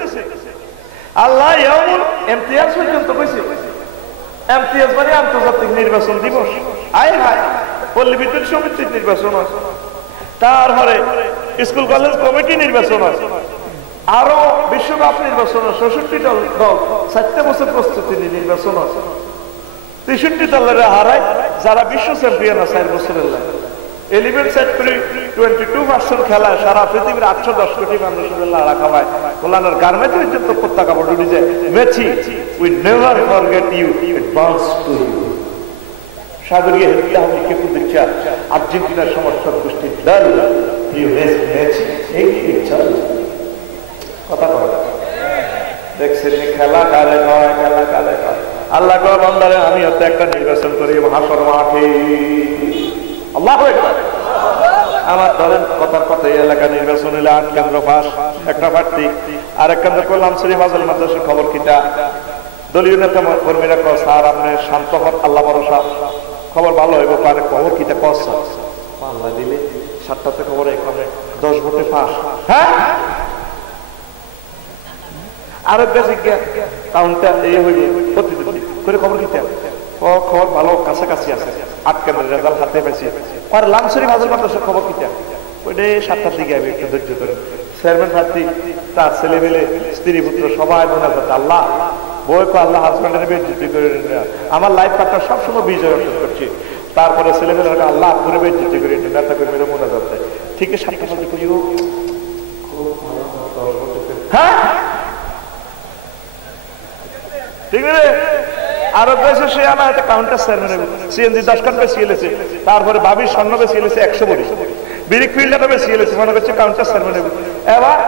আল্লাহ ইমতিয়াজ পর্যন্ত কইছে, ইমতিয়াজ মানে আন্তর্জাতিক নির্বাচন দিবস। আয় হায়, পল্লী বিদ্যুৎ সমিতির নির্বাচন আছে, তারপরে স্কুল কলেজ কমিটি নির্বাচন আছে, আরো বিশ্বকাপ নির্বাচন আছে, 66 দল 7 বছর প্রস্তুতি নির্বাচন আছে, 63 দলের হারায় যারা বিশ্ব চ্যাম্পিয়ন আছে 4 বছরের লাগে। 11 সেট করে 22% খেলায় সারা পৃথিবীর 810 কোটি মানুষের লড়া খাওয়ায়। কোলানোর গার্মেন্ট পর্যন্ত পতাকা বড়ি যায়। Messi, we never forget you, it bounce to you. সাগরীয় হেলতে আমি কে দিচ্ছি আর্জেন্টিনার সমর্থক গোষ্ঠী দল ইউ ম্যাচ এই চল কথা কয় দেখছেন খেলা কালে নয়, খেলা কালে নয়। আল্লাহ কয় বান্দারে আমি হতে একটা নির্বাচন করি হাসর মাঠে। আল্লাহু আকবার। আমার ধরেন কথার কথা এই এলাকা নির্বাচন হলে 8 কেন্দ্র পাস, একটা প্রার্থী, আর এক কেন্দ্র করলাম শরীফ ফাজল মাদ্রাসার খবর কিটা। দলীয় নেতা কর্মীরা কয় স্যার আপনি শান্ত হন, আল্লাহ ভরসা, খবর ভালো হইব পারে। খবর কিটা কস আল্লাহ দিলে 7টাতে খবর এখানে 10 ভোটে পাস। হ্যাঁ আরো বেশি কাউন্টার এই হইল প্রতিদিন করে খবর কিটা ও খবর ভালো কাছাকাছি আছে, 8 কেন্দ্রের রেজাল্ট হাতে পেয়েছি। আর লামসরি মাঝের মাদ্রাসার খবর কিটা ওইটাই 7টার দিকে আমি একটু ধৈর্য ধরে চেয়ারম্যান প্রার্থী তার ছেলে মেলে স্ত্রী পুত্র সবাই মনে করতে আল্লাহ বই কো আল্লাহ হাজব্যান্ডের বেজ্জতি করে আমার লাইফ পার্টনার সবসময় বিজয় অর্জন করছে। তারপরে ছেলে মেয়েরা আল্লাহ ঘুরে বেজ্জতি করে নেতা কর্মীরা মনে করতে ঠিক 7টা বাজে করি হ্যাঁ ঠিক রে। আরো বেশি সে আমার একটা কাউন্টার চেয়ারম্যান সিএনজি 10 খান বেশি এলেছে, তারপরে ভাবির স্বর্ণ বেশি এলেছে 100 বড়ি, বিরিক ফিল্ডারও বেশি এলেছে মনে করছে কাউন্টার চেয়ারম্যান। এবার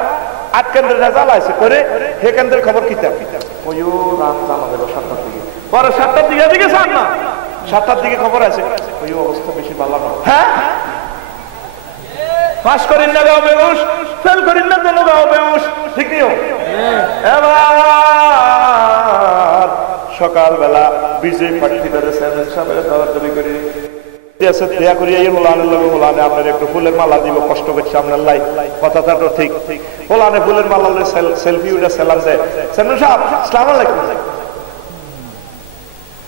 8 কেন্দ্রের রেজাল্ট আছে করে হে কেন্দ্রের খবর কিতাব ওইও রাত আমাদের 7টার দিকে, পরে 7টার দিকে এদিকে চান না 7টার দিকে খবর আছে ওই অবস্থা বেশি ভালো না। হ্যাঁ পাস করেন না গাও বেউস, ফেল করেন না যেন গাও বেউস, ঠিক নিও। এবার সকালবেলা বিজয় প্রার্থীদের চেয়ারম্যান সাহেবের দৌড়াদৌড়ি করে দেয়া করিয়া মোলানের লগে মোলানে আপনার একটু ফুলের মালা দিব, কষ্ট করছে আপনার লাই কথাটা তো ঠিক। মোলানে ফুলের মালা সেলফি উঠে সেলাম দেয় চেয়ারম্যান সাহেব আসসালামু আলাইকুম,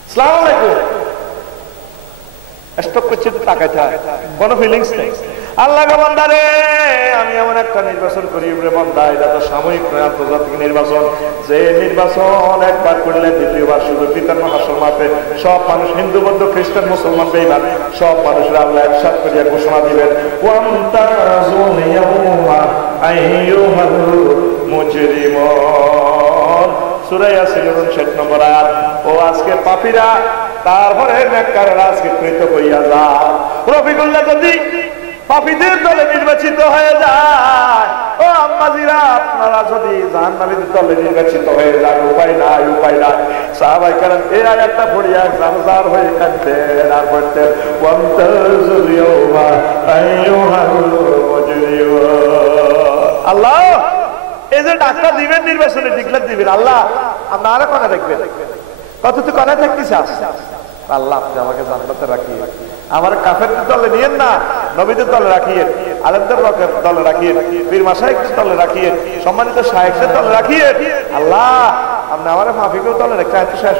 আসসালামু আলাইকুম। স্টক করছে তো টাকা চায়, কোনো ফিলিংস নেই। আল্লাহ বান্দারে আমি এমন একটা নির্বাচন করি রে বান্দা, এটা তো সাময়িক নয়, আন্তর্জাতিক নির্বাচন। যে নির্বাচন একবার করলে দ্বিতীয়বার শুধু পিতার মহাসর মাপে সব মানুষ হিন্দু বৌদ্ধ খ্রিস্টান মুসলমান বেঈমান সব মানুষরা আল্লাহ একসাথ করিয়া ঘোষণা দিবেন সূরা ইয়াসিন 59 নম্বর আয়াত। ও আজকে পাপীরা তারপরে নেককাররা আজকে কৃত হইয়া যায়। রফিকুল্লাহ যদি পাপীদের দলে নির্বাচিত হয়ে যায়, ও আম্মাজিরা, আপনারা যদি জাহান্নামীর দলে নির্বাচিত হয়ে যান, উপায় নাই, উপায় নাই। সাহাবায়ে কেরাম এই আয়াতটা পড়িয়া জারজার হয়ে কাঁদতেন আর বলতেন, ওয়ান্তাজুল ইয়াওমা আইয়ুহাল মুজরিমুন। আল্লাহ এই যে ডাক্তার দিবেন নির্বাচনে ডিক্লেয়ার দিবেন, আল্লাহ আপনি আরো কোনা দেখবেন, কত তুই কোনায় থাকতে চাস? আল্লাহ আপনি আমাকে জান্নাতে রাখিয়ে, আমার কাফেরদের দলে নিয়েন না, নবীদের দলে রাখিয়ে, আলেমদের দলে রাখিয়ে, পীর মাশায়েখদের দলে রাখিয়ে, সম্মানিত শায়েখদের দলে রাখিয়ে। আল্লাহ আপনি আমার মাফিকের দলে রেখে এত শেষ।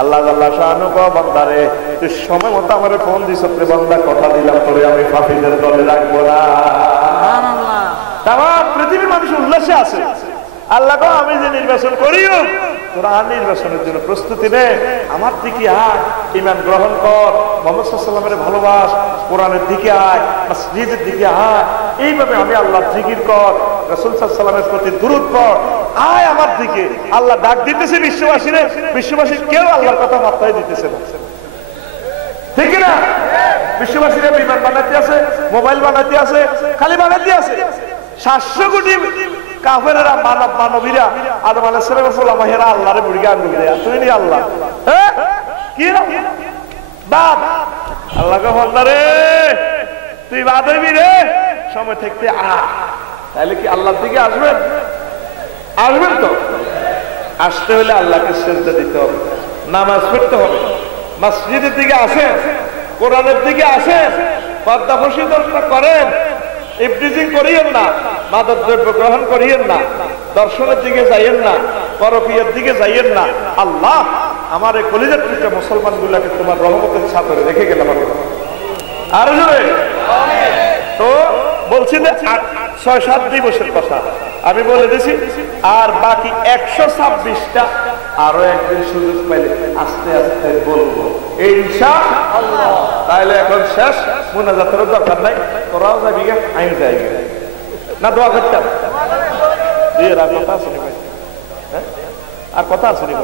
আল্লাহ আল্লাহ শাহানু কো বান্দারে, তুই সময় মতো আমার ফোন দিছ, রে বান্দা কথা দিলাম তোরে আমি মাফিকের দলে রাখবো না। সুবহানাল্লাহ। তাম পৃথিবীর মানুষ উল্লাসে আছে। আল্লাহ কো আমি যে নির্বাচন করিও, তোরা নির্বাচনের জন্য প্রস্তুতি নে, আমার দিকে আয়, ঈমান গ্রহণ কর, মুহাম্মদ সাল্লাল্লাহু আলাইহি ওয়াসাল্লামের ভালোবাস, কোরআনের দিকে আয়, মসজিদের দিকে আয়, এইভাবে আমি আল্লাহর জিকির কর, রাসূল সাল্লাল্লাহু আলাইহি ওয়াসাল্লামের প্রতি দুরূদ পড়, আয় আমার দিকে। আল্লাহ ডাক দিতেছে বিশ্ববাসীরে, বিশ্ববাসী কেউ আল্লাহর কথা মাথায় দিতেছে না, ঠিক না? বিশ্ববাসীরা বিমান বানাতে আছে, মোবাইল বানাতে আছে, খালি বানাতে আছে। 700 কোটি কাফেরেরা মানবীরা আদম আলাইহিস সালামের ফুলামাহেরা আল্লাহরে বুড়িয়ে আঙ্গুল দেয়া, তুই নি আল্লাহ, কি বাপ? আল্লাহ কে বন্দারে তুই বাদ হইবি রে, সময় থাকতে আ। তাহলে কি আল্লাহর দিকে আসবেন? আসবেন তো। আসতে হলে আল্লাহকে সিজদা দিতে হবে, নামাজ পড়তে হবে, মসজিদের দিকে আসেন, কোরআনের দিকে আসেন, পর্দাফসি করেন, ইফটিজিং করিয়েন না, মাদক দ্রব্য গ্রহণ করিয়েন না, দর্শনের দিকে যাইয়েন না, পরকীয়ার দিকে যাইয়েন না। আল্লাহ আমার এই কলিজার টুকরা মুসলমান গুলাকে তোমার রহমতের ছাতরে রেখে গেলাম। আর জোরে তো বলছি যে 6-7 দিবসের কথা আমি বলে দিছি, আর বাকি 126টা আরো একদিন সুযোগ পাইলে আস্তে আস্তে বলবো ইনশাআল্লাহ। তাহলে এখন শেষ, মুনাজাতের দরকার নাই, তোরাও যাবি গে, আমি যাই না, দোয়া করতাম দিয়ে আর কথা আছে ভাই, হ্যাঁ আর কথা আছে নি?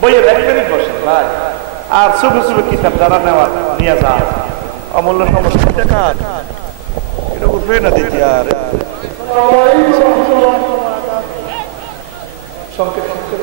বইয়ের 1 মিনিট বসেন ভাই, আর শুভ শুভ কিতাব যারা নেওয়া নিয়ে যা, অমূল্য সমস্যা টাকা এটা উঠবে না দিতে। আর সংকেত সংকেত